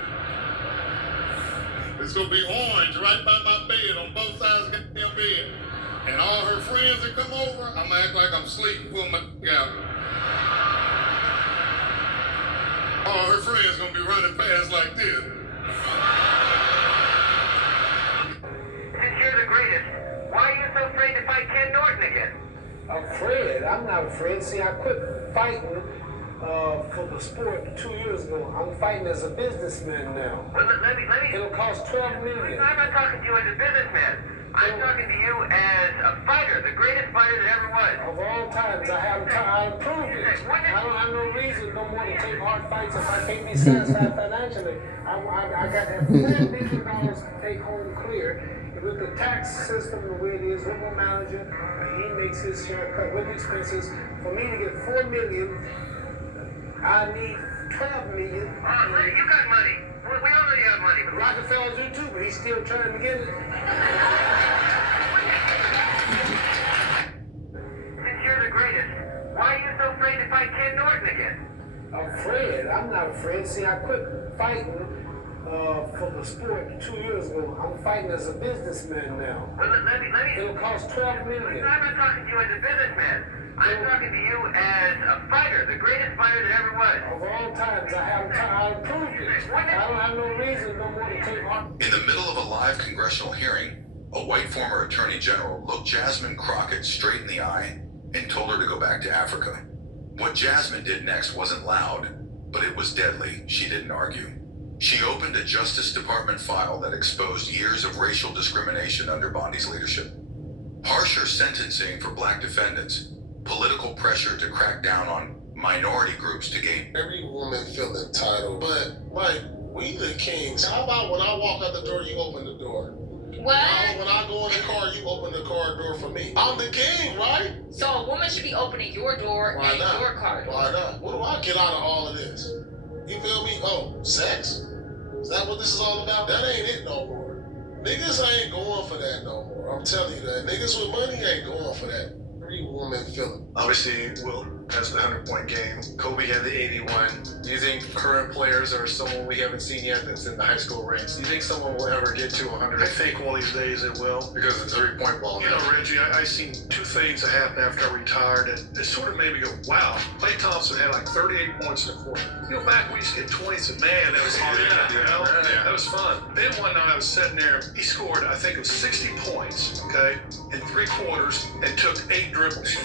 It's gonna be orange right by my bed on both sides of the goddamn bed. And all her friends that come over, I'm gonna act like I'm asleep, pull my out. All her friends gonna be running past like this. Since you're the greatest, why are you so afraid to fight Ken Norton again? Afraid? I'm not afraid. See, I quit fighting for the sport 2 years ago. I'm fighting as a businessman now. Well, let me. It'll cost $12 million. I'm not talking to you as a businessman. I'm talking to you as a fighter, the greatest fighter that ever was. Of all times, I improved it. I don't have no reason no more to take hard fights if I can't be satisfied financially. I got that $4 million to take home clear. With the tax system the way it is, with my manager, he makes his share cut with expenses. For me to get $4 million, I need $12 million. Oh, you got money. We already have money. Rockefeller do too, but he's still trying to get it. Since you're the greatest, why are you so afraid to fight Ken Norton again? Afraid? I'm not afraid. See, I quit fighting for the sport 2 years ago. I'm fighting as a businessman now. Well, let me. It'll cost $12 million. I'm not talking to you as a businessman. I'm talking to you as a fighter, the greatest fighter that ever was. Of all times, I proved it. I don't have no reason no more to take on. In the middle of a live congressional hearing, a white former attorney general looked Jasmine Crockett straight in the eye and told her to go back to Africa. What Jasmine did next wasn't loud, but it was deadly. She didn't argue. She opened a Justice Department file that exposed years of racial discrimination under Bondi's leadership. Harsher sentencing for black defendants, political pressure to crack down on minority groups to gain. Every woman feel entitled, but like, we the kings. How about when I walk out the door, you open the door? What? When I go in the car, you open the car door for me. I'm the king, right? So a woman should be opening your door Why and not? your car door. Why not? What do I get out of all of this? You feel me? Oh, sex? Is that what this is all about? That ain't it no more. Niggas ain't going for that no more. I'm telling you that. Niggas with money ain't going for that. Every woman feeling. Obviously, Will has the 100-point game. Kobe had the 81. Do you think current players or someone we haven't seen yet that's in the high school ranks, do you think someone will ever get to 100? I think one of these days it will. Because it's a three-point ball. You know, Reggie, I seen two things that happened after I retired, and it sort of made me go, wow. Klay Thompson had like 38 points in the quarter. You know, back when we used to get 20s, and man, that was hard. That was fun. Then one night I was sitting there, he scored, I think it was 60 points, okay, in 3 quarters, and took 8 dribbles.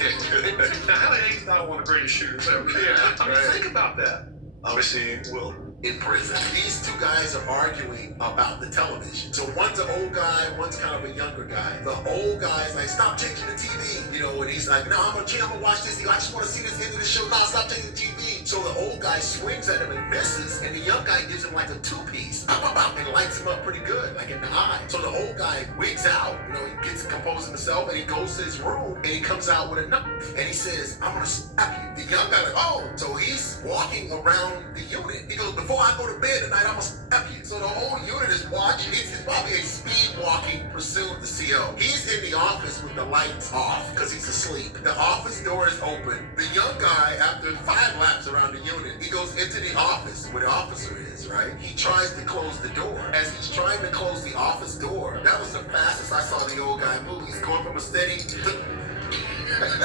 Now, how did 8 not one of the greatest shooters ever? Yeah, I mean, think about that. Obviously, Will. In prison, these two guys are arguing about the television. So one's an old guy, one's kind of a younger guy. The old guy's like, stop changing the TV, you know, and he's like, no, I'm gonna watch this. I just want to see this end of the show. No, stop changing the TV. So the old guy swings at him and misses, and the young guy gives him like a 2-piece, and lights him up pretty good, like in the eye. So the old guy wigs out, you know, he gets composed himself, and he goes to his room, and he comes out with a knife, and he says, I'm gonna stab you. The young guy like, oh, so he's walking around the unit. He goes, before I go to bed tonight, I'm gonna stab you. So the whole unit is watching. It's probably a speed walking pursuit of the CO. He's in the office with the lights off because he's asleep. The office door is open. The young guy, after 5 laps around the unit, he goes into the office where the officer is, right? He tries to close the door. As he's trying to close the office door, that was the fastest I saw the old guy move. He's going from a steady and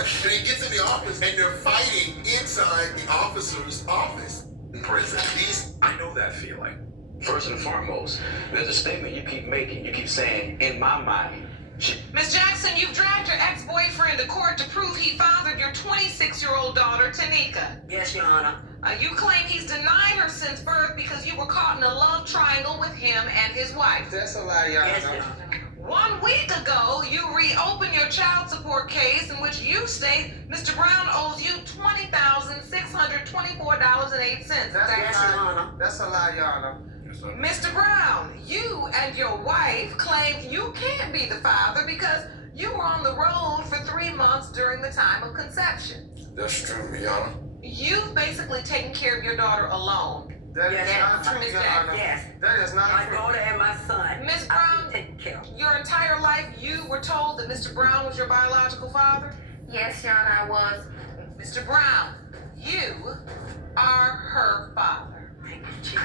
he gets in the office and they're fighting inside the officer's office. Prison. I know that feeling. First and foremost, there's a statement you keep making. You keep saying, in my mind. Ms. Jackson, you've dragged your ex-boyfriend to court to prove he fathered your 26-year-old daughter, Tanika. Yes, Your Honor. You claim he's denied her since birth because you were caught in a love triangle with him and his wife. That's a lie, Your Honor. Yes, Your Honor. 1 week ago, you reopened your child support case in which you state Mr. Brown owes you $20,624.08. Yes, Your Honor. That's a lie, Your Honor. Mr. Brown, you and your wife claim you can't be the father because you were on the road for 3 months during the time of conception. That's true, Your Honor. You've basically taken care of your daughter alone. That is not true, Ms. Your Jackson. Honor. Yes. That is not my true. daughter and my son. Ms. Brown, your entire life you were told that Mr. Brown was your biological father? Yes, Your Honor, I was. Mr. Brown, you are her father. Thank you, Chief.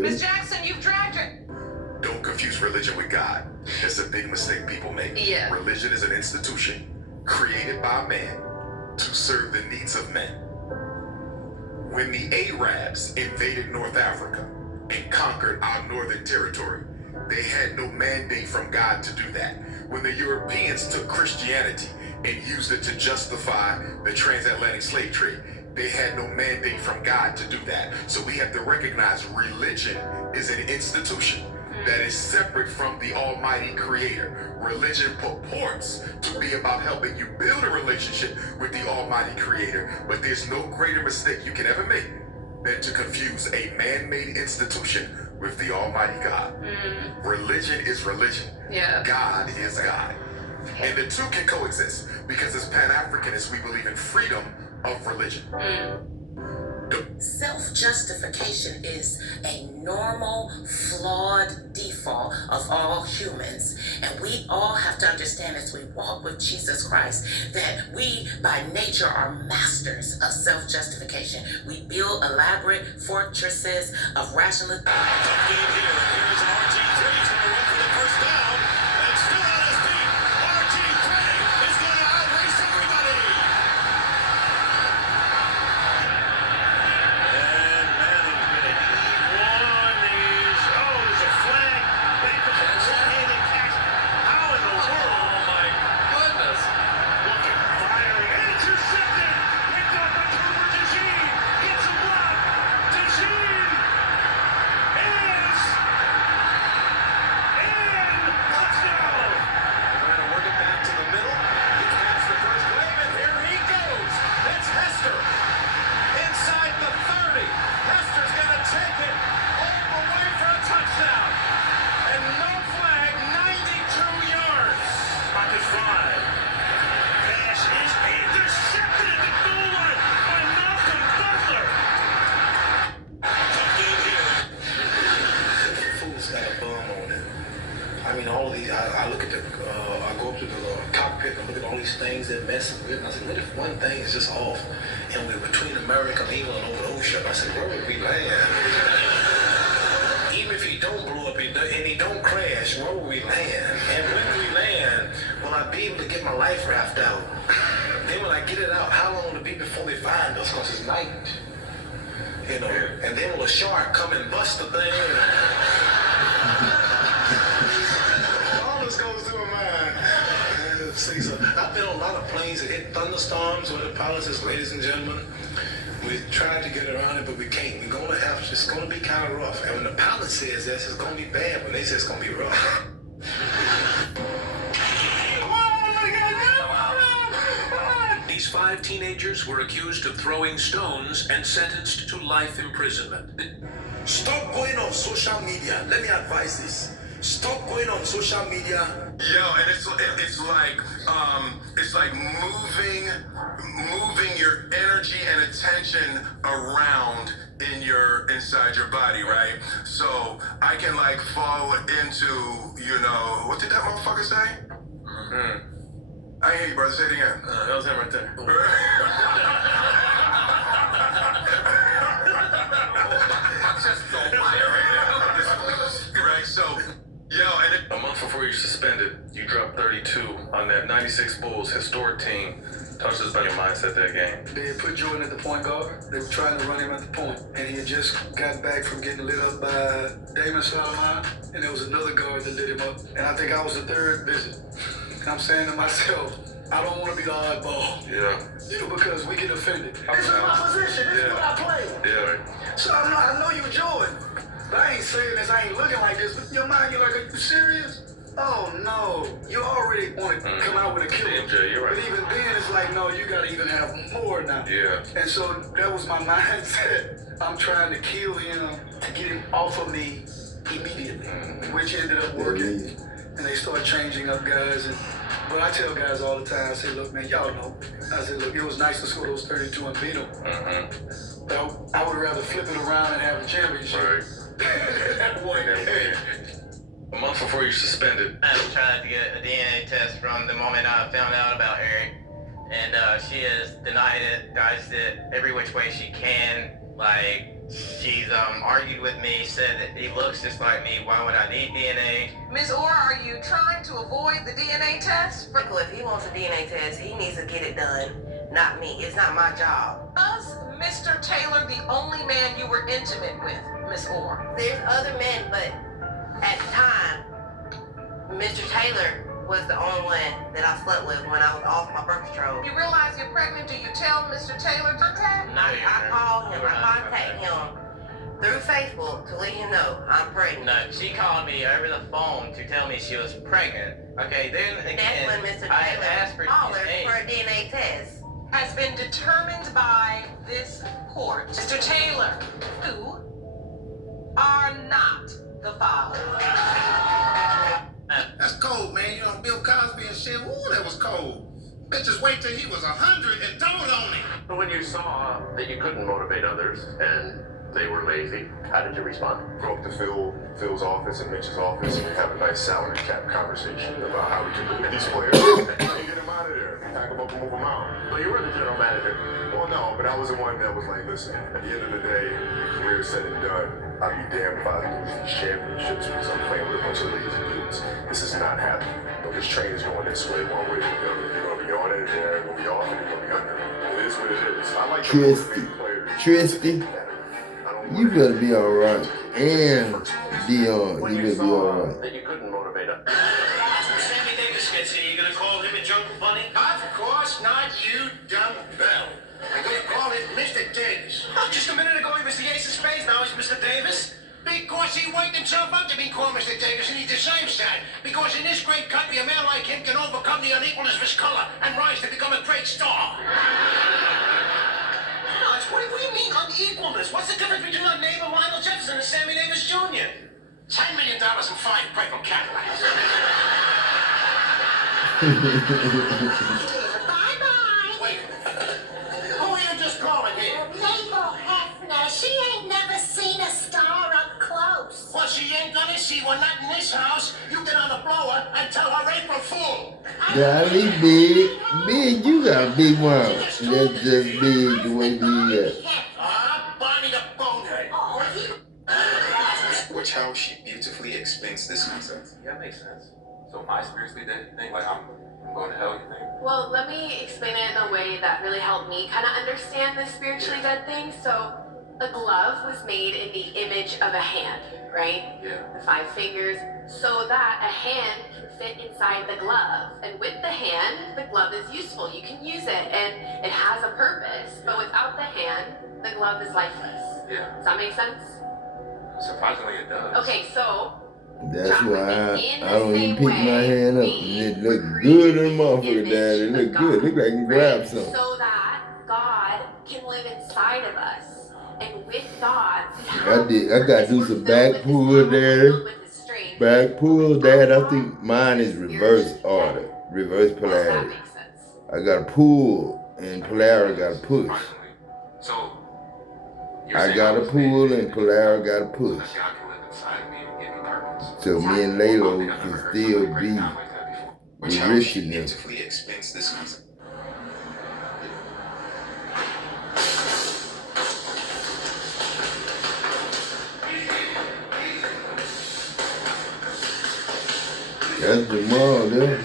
Ms. Jackson, you've dragged her. Don't confuse religion with God. It's a big mistake people make. Yeah. Religion is an institution created by man to serve the needs of men. When the Arabs invaded North Africa and conquered our northern territory, they had no mandate from God to do that. When the Europeans took Christianity and used it to justify the transatlantic slave trade, they had no mandate from God to do that. So we have to recognize religion is an institution that is separate from the Almighty Creator. Religion purports to be about helping you build a relationship with the Almighty Creator, but there's no greater mistake you can ever make than to confuse a man-made institution with the Almighty God. Religion is religion. Yeah. God is God. And the two can coexist because as Pan-Africanists, we believe in freedom of religion. Self-justification is a normal, flawed default of all humans. And we all have to understand as we walk with Jesus Christ that we, by nature, are masters of self-justification. We build elaborate fortresses of rationalism. Things that mess with, and I said, what if one thing is just off and we're between America and England over the ocean? I said, where would we land? Even if he don't blow up and he don't crash, where will we land? And when we land, will I be able to get my life raft out? Then when I get it out, how long will it be before they find us? Because it's night, you know. And then will a shark come and bust the thing? All this goes through my mind. See, so I've been on a lot of planes that hit thunderstorms where the pilot says, ladies and gentlemen, we tried to get around it, but we can't. We're going to have, it's going to be kind of rough. And when the pilot says this, it's going to be bad. When they say it's going to be rough. These 5 teenagers were accused of throwing stones and sentenced to life imprisonment. Stop going on social media. Let me advise this. Stop going on social media. Yo, and it's like moving your energy and attention around inside your body, right? So I can like fall into, you know, what did that motherfucker say? I hear you, brother. Say it again. That was him right there. Right, so, yo, and a month before you're suspended, you dropped 32 on that 96 Bulls historic team. Talk to us about your mindset that game. They had put Jordan at the point guard. They were trying to run him at the point. And he had just got back from getting lit up by Damon Solomon. And there was another guard that lit him up. And I think I was the third visit. And I'm saying to myself, I don't want to be the oddball. Yeah. You know, because we get offended. This is my position. This is what I play. Yeah. So I know you Jordan. But I ain't saying this, I ain't looking like this. But in your mind, you're like, are you serious? Oh, no. You already want to come out with a killer. MJ, you're right. But even then, it's like, no, you got to even have more now. Yeah. And so that was my mindset. I'm trying to kill him to get him off of me immediately, which ended up working. And they start changing up guys. But I tell guys all the time, I say, look, man, y'all know. I said, look, it was nice to score those 32 and beat them. But I would rather flip it around and have a championship. Right. That one day. A month before you're suspended. I tried to get a DNA test from the moment I found out about Eric. And she has denied it, dodged it every which way she can. Like, she's argued with me, said that he looks just like me. Why would I need DNA? Ms. Orr, are you trying to avoid the DNA test? Michael, if he wants a DNA test, he needs to get it done, not me. It's not my job. Was Mr. Taylor the only man you were intimate with, Ms. Orr? There's other men, but at the time, Mr. Taylor was the only one that I slept with when I was off my birth control. You realize you're pregnant? Do you tell Mr. Taylor contact? I call him. I contact him through Facebook to let him know I'm pregnant. No, she called me over the phone to tell me she was pregnant. Okay, then again, that's when Mr. I Taylor asked for called her DNA. for a DNA test. Has been determined by this report, Mr. Taylor, you are not the father. That's cold, man. You know, Bill Cosby and shit. Ooh, that was cold. Bitches wait till he was 100 and told on him. When you saw that you couldn't motivate others and they were lazy, how did you respond? Go up to Phil's office and Mitch's office and have a nice salary cap conversation about how we can move these players and get them out of there. Pack them up and move them out. Well, you were the general manager. Well, no, but I was the one that was like, listen, at the end of the day, your career is said and done. I'd be damned if I lose these championships because I'm playing with a bunch of lazy dudes. This is not happening. This train is going this way one way or the other. You're going to be on it, and you're going to be off, and you're going to be under. It is what it is. I like the motivated players. Tristy, you better be all right. And Dion, you better be all right. That you couldn't motivate us. Sammy Davis gets in, you gonna call him a jungle bunny? Of course not, you dumb bell. I'm gonna call him Mr. Davis. Oh, just a minute ago he was the ace of spades, now he's Mr. Davis. Because he worked himself up to be called Mr. Davis, and he deserves that. Because in this great country, a man like him can overcome the unequalness of his color and rise to become a great star. What do you mean unequalness? What's the difference between a neighbor Lionel Jefferson and Sammy Davis Jr.? $10 million and 5 Preckle Cadillacs. Bye-bye. Wait. Who are you just calling here? Mabel Hefner. She ain't never seen a star up close. Well, she ain't gonna see one, not in this house. You get on the blower and tell her April Fool. Golly, big. Big, you got a big mouth. That's just big the way you is. Barney the bonehead. Watch how she beautifully explains this concept. Yeah, that makes sense. So my spiritually dead thing, like I'm going to hell, you think? Well, let me explain it in a way that really helped me kind of understand the spiritually dead thing. So a glove was made in the image of a hand, right? Yeah. The 5 fingers, so that a hand can fit inside the glove. And with the hand, the glove is useful. You can use it and it has a purpose. But without the hand, the glove is lifeless. Yeah. Does that make sense? Surprisingly, it does. Okay, so that's why I don't even pick my hand up. And it look good in the motherfucker, Dad. It look good. Look like you can grab something. So that God can live inside of us. And with God, I got to do some back pull there. Back pull, Dad. I think mine is reverse order. Reverse polarity. I got to pull and polarity got to push. So I got to pull and polarity got to push. So me and Laylo can still be enriching them. Beautifully explains this concept. That's Jamal there.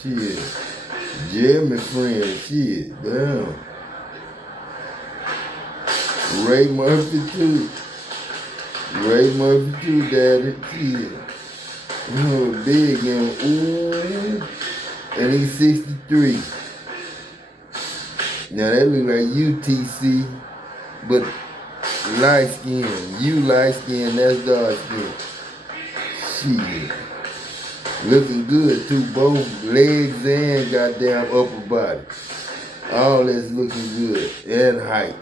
Shit. Jeremy friend. Shit. Damn. Ray Murphy too. Ray Murphy too, Daddy. Shit. Oh, big and ooh. And he's 63. Now that look like UTC, but light skin. You light skin, that's dark skin. Shit. Looking good too, both legs and goddamn upper body. All that's looking good, and height.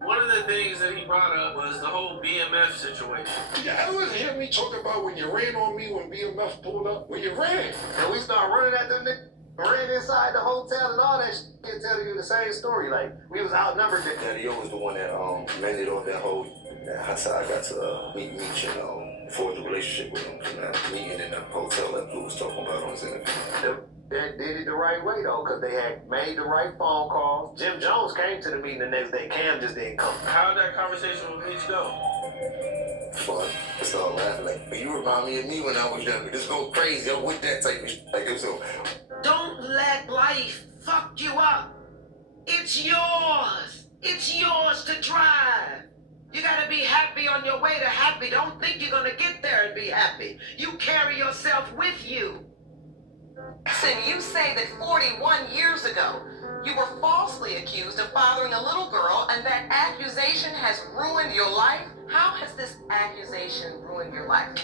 One of the things that he brought up was the whole BMF situation. Yeah, I wasn't hearing me talk about when you ran on me when BMF pulled up. When you ran. And we started running at them niggas. Ran inside the hotel and all that shit. He'll tell you the same story. Like, we was outnumbered. Daddy was the one that mended off that whole. That's how I got to meet Meaghe and forge a relationship with him. Meeting in that hotel that Blue was talking about on his interview. They did it the right way, though, because they had made the right phone calls. Jim Jones came to the meeting the next day. Cam just didn't come. How'd that conversation with Meaghe go? Fun. It's all laughing. Like, you remind me of me when I was younger. Just go crazy with that type of shit. Like, it was so. Don't let life fuck you up. It's yours. It's yours to drive. You gotta be happy on your way to happy. Don't think you're gonna get there and be happy. You carry yourself with you. Listen, you say that 41 years ago, you were falsely accused of fathering a little girl, and that accusation has ruined your life. How has this accusation ruined your life?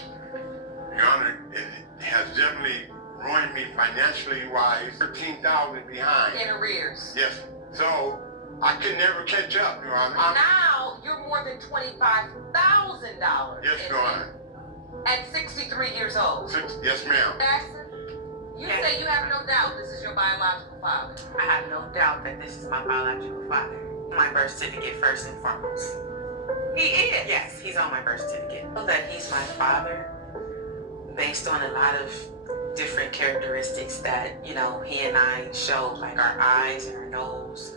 Your Honor, it has definitely ruined me financially wise. $13,000 behind. In arrears. Yes. So I can never catch up, Your Honor. Now you're more than $25,000. Yes, Your Honor. At 63 years old. Yes, ma'am. Jackson, you say you have no doubt this is your biological father. I have no doubt that this is my biological father. My birth certificate first and foremost. He is? Yes, he's on my birth certificate. I know that he's my father based on a lot of different characteristics that, you know, he and I show, like our eyes and our nose.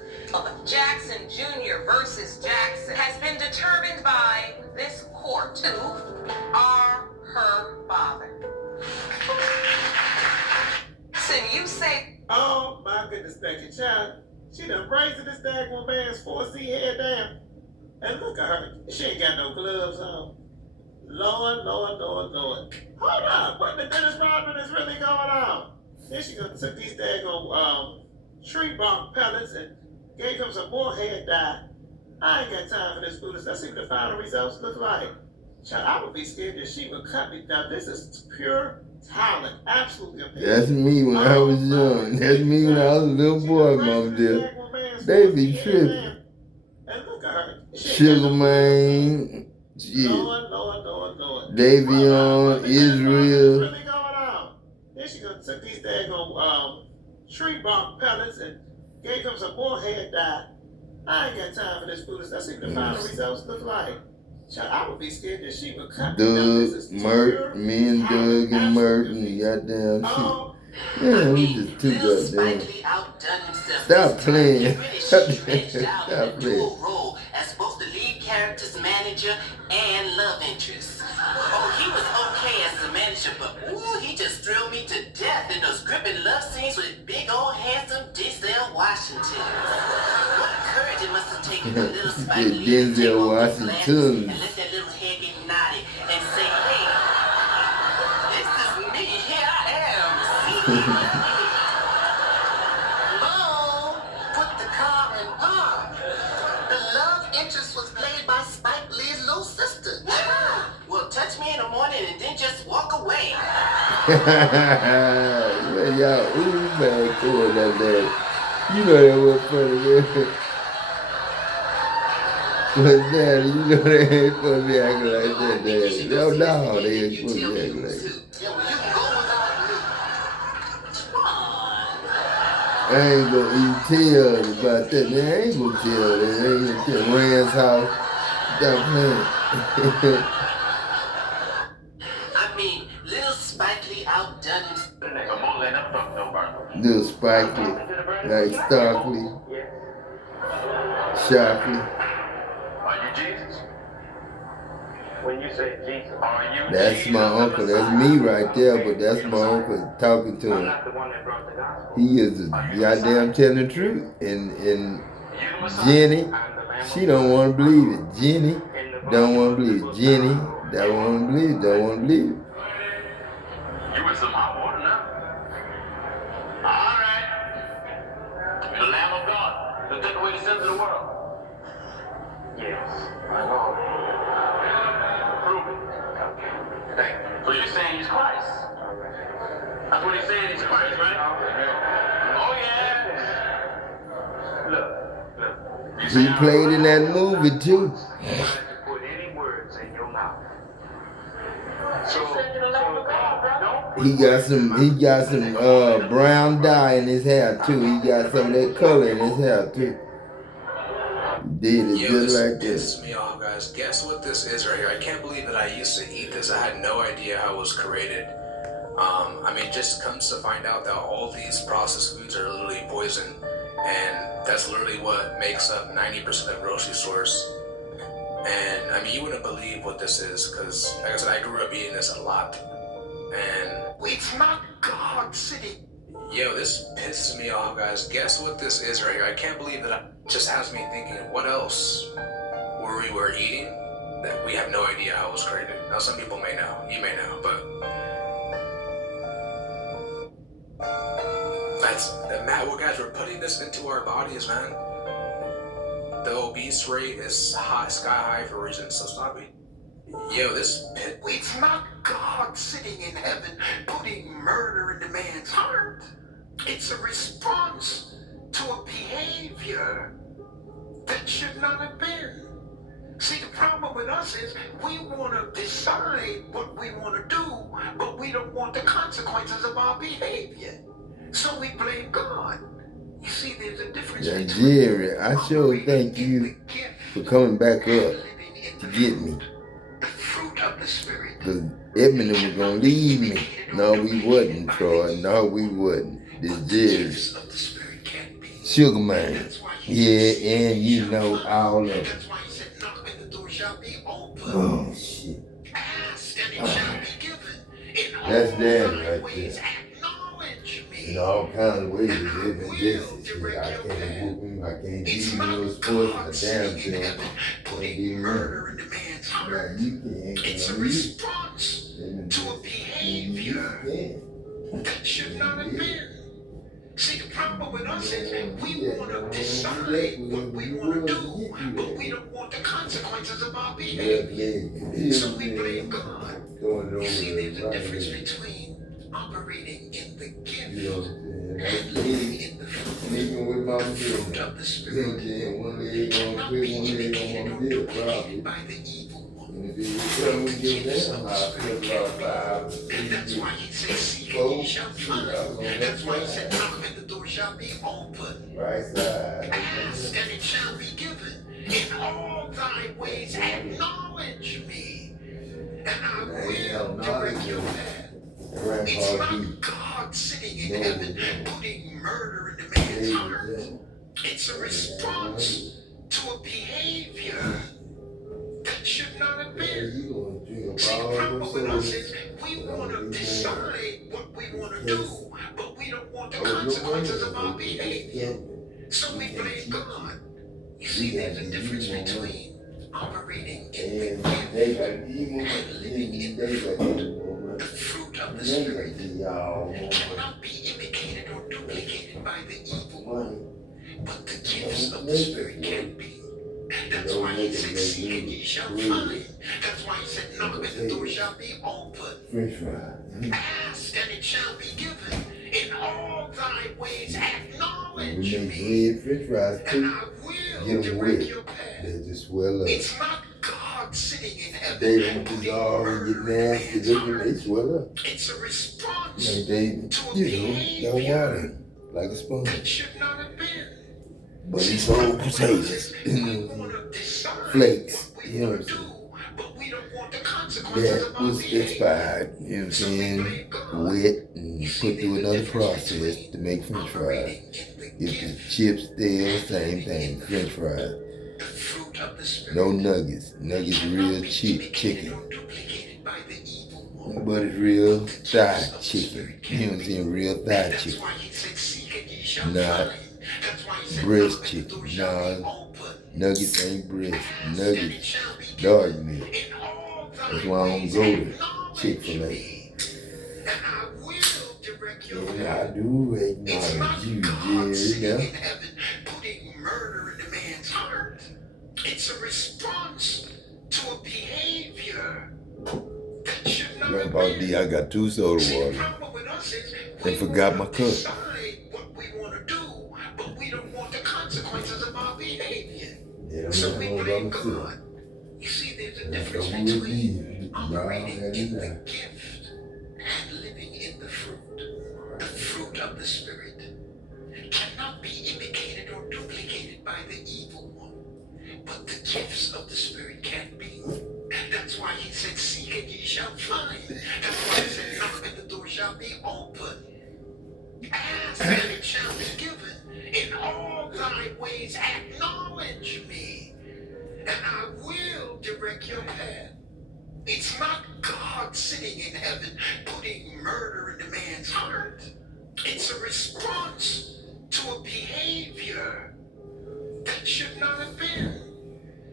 Jackson Jr. versus Jackson has been determined by this court to are her father. So you say... Oh, my goodness, Becky, child. She done brazen this daggone man's 4C head down. And look at her. She ain't got no gloves on. Lord. Hold on. What the Dennis Rodman is really going on? Then she gonna took these daggone tree bark pellets and gave him some more hair dye. I ain't got time for this foolishness. Let's see what the final results look like. Child, I would be scared that she would cut me down. This is pure talent. Absolutely amazing. That's me when I was young. That's me when I was a little boy, Mom dear. They be tripping. And look at her. Sugar Man. Yeah. Lord. Davion, Israel. What's really going on? Then she gonna took these daggone tree bark pellets and gave him some more hair dye. I ain't got time for this foolishness. Let's see what the final results look like. Child, I would be scared that she would cut me down. This is Mert, me and Doug and Mert and goddamn shit. Man, we just too goddamn. Stop playing. Stop playing. Role as both the lead character's manager and love interest. Oh, he was okay as the manager, but ooh, he just thrilled me to death in those gripping love scenes with big old handsome Denzel Washington. What courage it must have taken the little Spike Lee to take Denzel off his Washington. glasses and let that little head get naughty and say, hey, this is me, here I am. See me. Mom, put the car in park. The love interest was played by Spike Lee's little sister. Well, touch me in the morning and then just walk away. Man, y'all, ooh, man, cool that day. You know that was funny, man. But daddy, you know they ain't supposed to be acting like that, daddy. No, they ain't supposed to be acting like that. I ain't gonna even tell about that. Man, I ain't gonna tell that. I ain't gonna tell Rand's house. Stop playing. I mean, little Spike Lee outdone himself. Little Spike Lee, like Starkly, Shockley. Are you Jesus? When you say Jesus, are you That's Jesus? my uncle. That's me right there, but that's my uncle talking to him. He is goddamn telling the truth. And Jenny, she don't want to believe it. Jenny don't want to believe it. Jenny don't want to believe it. Don't want to believe it. You in some hot water now. All right. The Lamb of God to take away the sins of the world. Yes, my Lord. Prove it. Okay. Thank you. So you're saying he's Christ? All right. That's what he's saying, he's Christ, right? Oh, yeah. Look. He played in that movie too. Put any words in your mouth. He got some brown dye in his hair too. He got some of that color in his hair too. He did it just like this. Pisses me off, guys. Guess what this is right here? I can't believe that I used to eat this. I had no idea how it was created. I mean, just comes to find out that all these processed foods are literally poison, and that's literally what makes up 90% of grocery stores. And I mean, you wouldn't believe what this is, because like I said, I grew up eating this a lot. And It's not God sitting. yo, this pisses me off, guys. Guess what this is right here? I can't believe that. It just has me thinking, what else were we eating that we have no idea how it was created? Now, some people may know, you may know, but that's Matt. Well, guys, we're putting this into our bodies, man. The obese rate is high, sky high for a reason. So stop it. Yo, this pit. It's not God sitting in heaven putting murder into man's heart. It's a response to a behavior. that should not have been. See, the problem with us is we want to decide what we want to do, but we don't want the consequences of our behavior. So we blame God. You see, there's a difference between Jerry, I sure thank you for coming back up to get me. the fruit of the Spirit. Because Edmund was going to leave me. No, we wouldn't, Troy. No, we wouldn't. This Jerry. Sugar Man. Yeah, and you know all of it. Oh, shit. That's damn right there. In all kinds of ways, it's been this shit. I can't whoop him, I can't give him no sports, a damn thing. Can't give him murder. It's a response to a behavior that should not have been. See, the problem with us is we want to decide what we want to do, but we don't want the consequences of our behavior. So we blame God. You see, there's a difference between operating in the gift and living in the fruit of the Spirit. Cannot be imitated or duplicated by the evil one. The gifts of the Spirit can be. And that's why he says, seek and ye shall find. That's why he said, knock and the door shall be open. Ask and it shall be given. In all thy ways acknowledge me, and I will direct your path. It's not God sitting in heaven putting murder in the man's heart. It's a response to a behavior that should not have been. See, the problem with us is we want to decide what we want to do, but we don't want the consequences of our behavior. So we blame God. You see, there's a difference between operating in the gift and living in the fruit. The fruit of the Spirit cannot be imitated or duplicated by the evil one, but the gifts of the Spirit can be. That's why he said, seek and ye shall find. That's why he said, knock and the door shall be open. Ask and it shall be given. In all thy ways acknowledge me, and I will direct your path. They just swell up. It's not God sitting in heaven. They don't dissolve and get nasty looking, they swell up. It's a response like they, don't water like a sponge. That should not have been. But it's so contagious. Flakes, you know what I'm saying? That was expired, you know what I'm saying? Wet and put through another process to make French fries. If the chips there, same thing, French fries. No nuggets. Nuggets real cheap chicken. But it's real thigh chicken. You know what I'm saying? Real thigh chicken. Not breast chicken. No, nuggets ain't breast. Nuggets, dog meat. That's why I don't go to Chick-fil-A. And I do acknowledge you, Jerry. Putting murder in the man's heart. It's a response to a behavior that should not have been. D, I got 2 soda water. And forgot my cup. What we want to do, but we don't want the consequences of our behavior. So we blame God. You see, there's a difference between operating in the gift and living in the fruit. The fruit of the Spirit cannot be imitated or duplicated by the evil one, but the gifts of the Spirit can be. That's why he said, seek and ye shall find. That's why he said, knock and the door shall be open. Ask and it shall be given. In all thy ways acknowledge me, and I will direct your path. It's not God sitting in heaven putting murder in the man's heart. It's a response to a behavior that should not have been.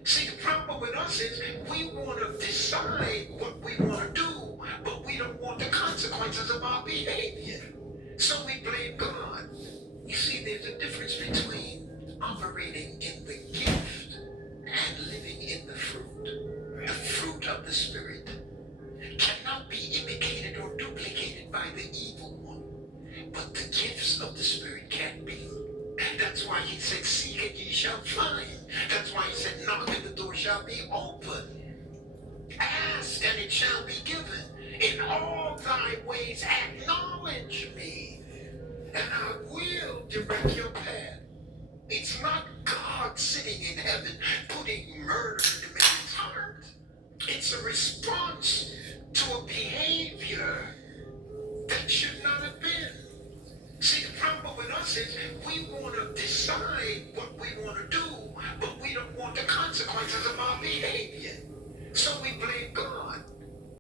See, the problem with us is we want to decide what we want to do, but we don't want the consequences of our behavior. So we blame God. You see, there's a difference between operating in the gift and living in the fruit. The fruit of the Spirit cannot be imitated or duplicated by the evil one, but the gifts of the Spirit can be. That's why he said, seek and ye shall find. That's why he said, knock and the door shall be open. Ask and it shall be given. In all thy ways acknowledge me, and I will direct your path. It's not God sitting in heaven putting murder in man's heart. It's a response to a behavior that should not have been. See, the problem with us is we want to decide what we want to do, but we don't want the consequences of our behavior. So we blame God.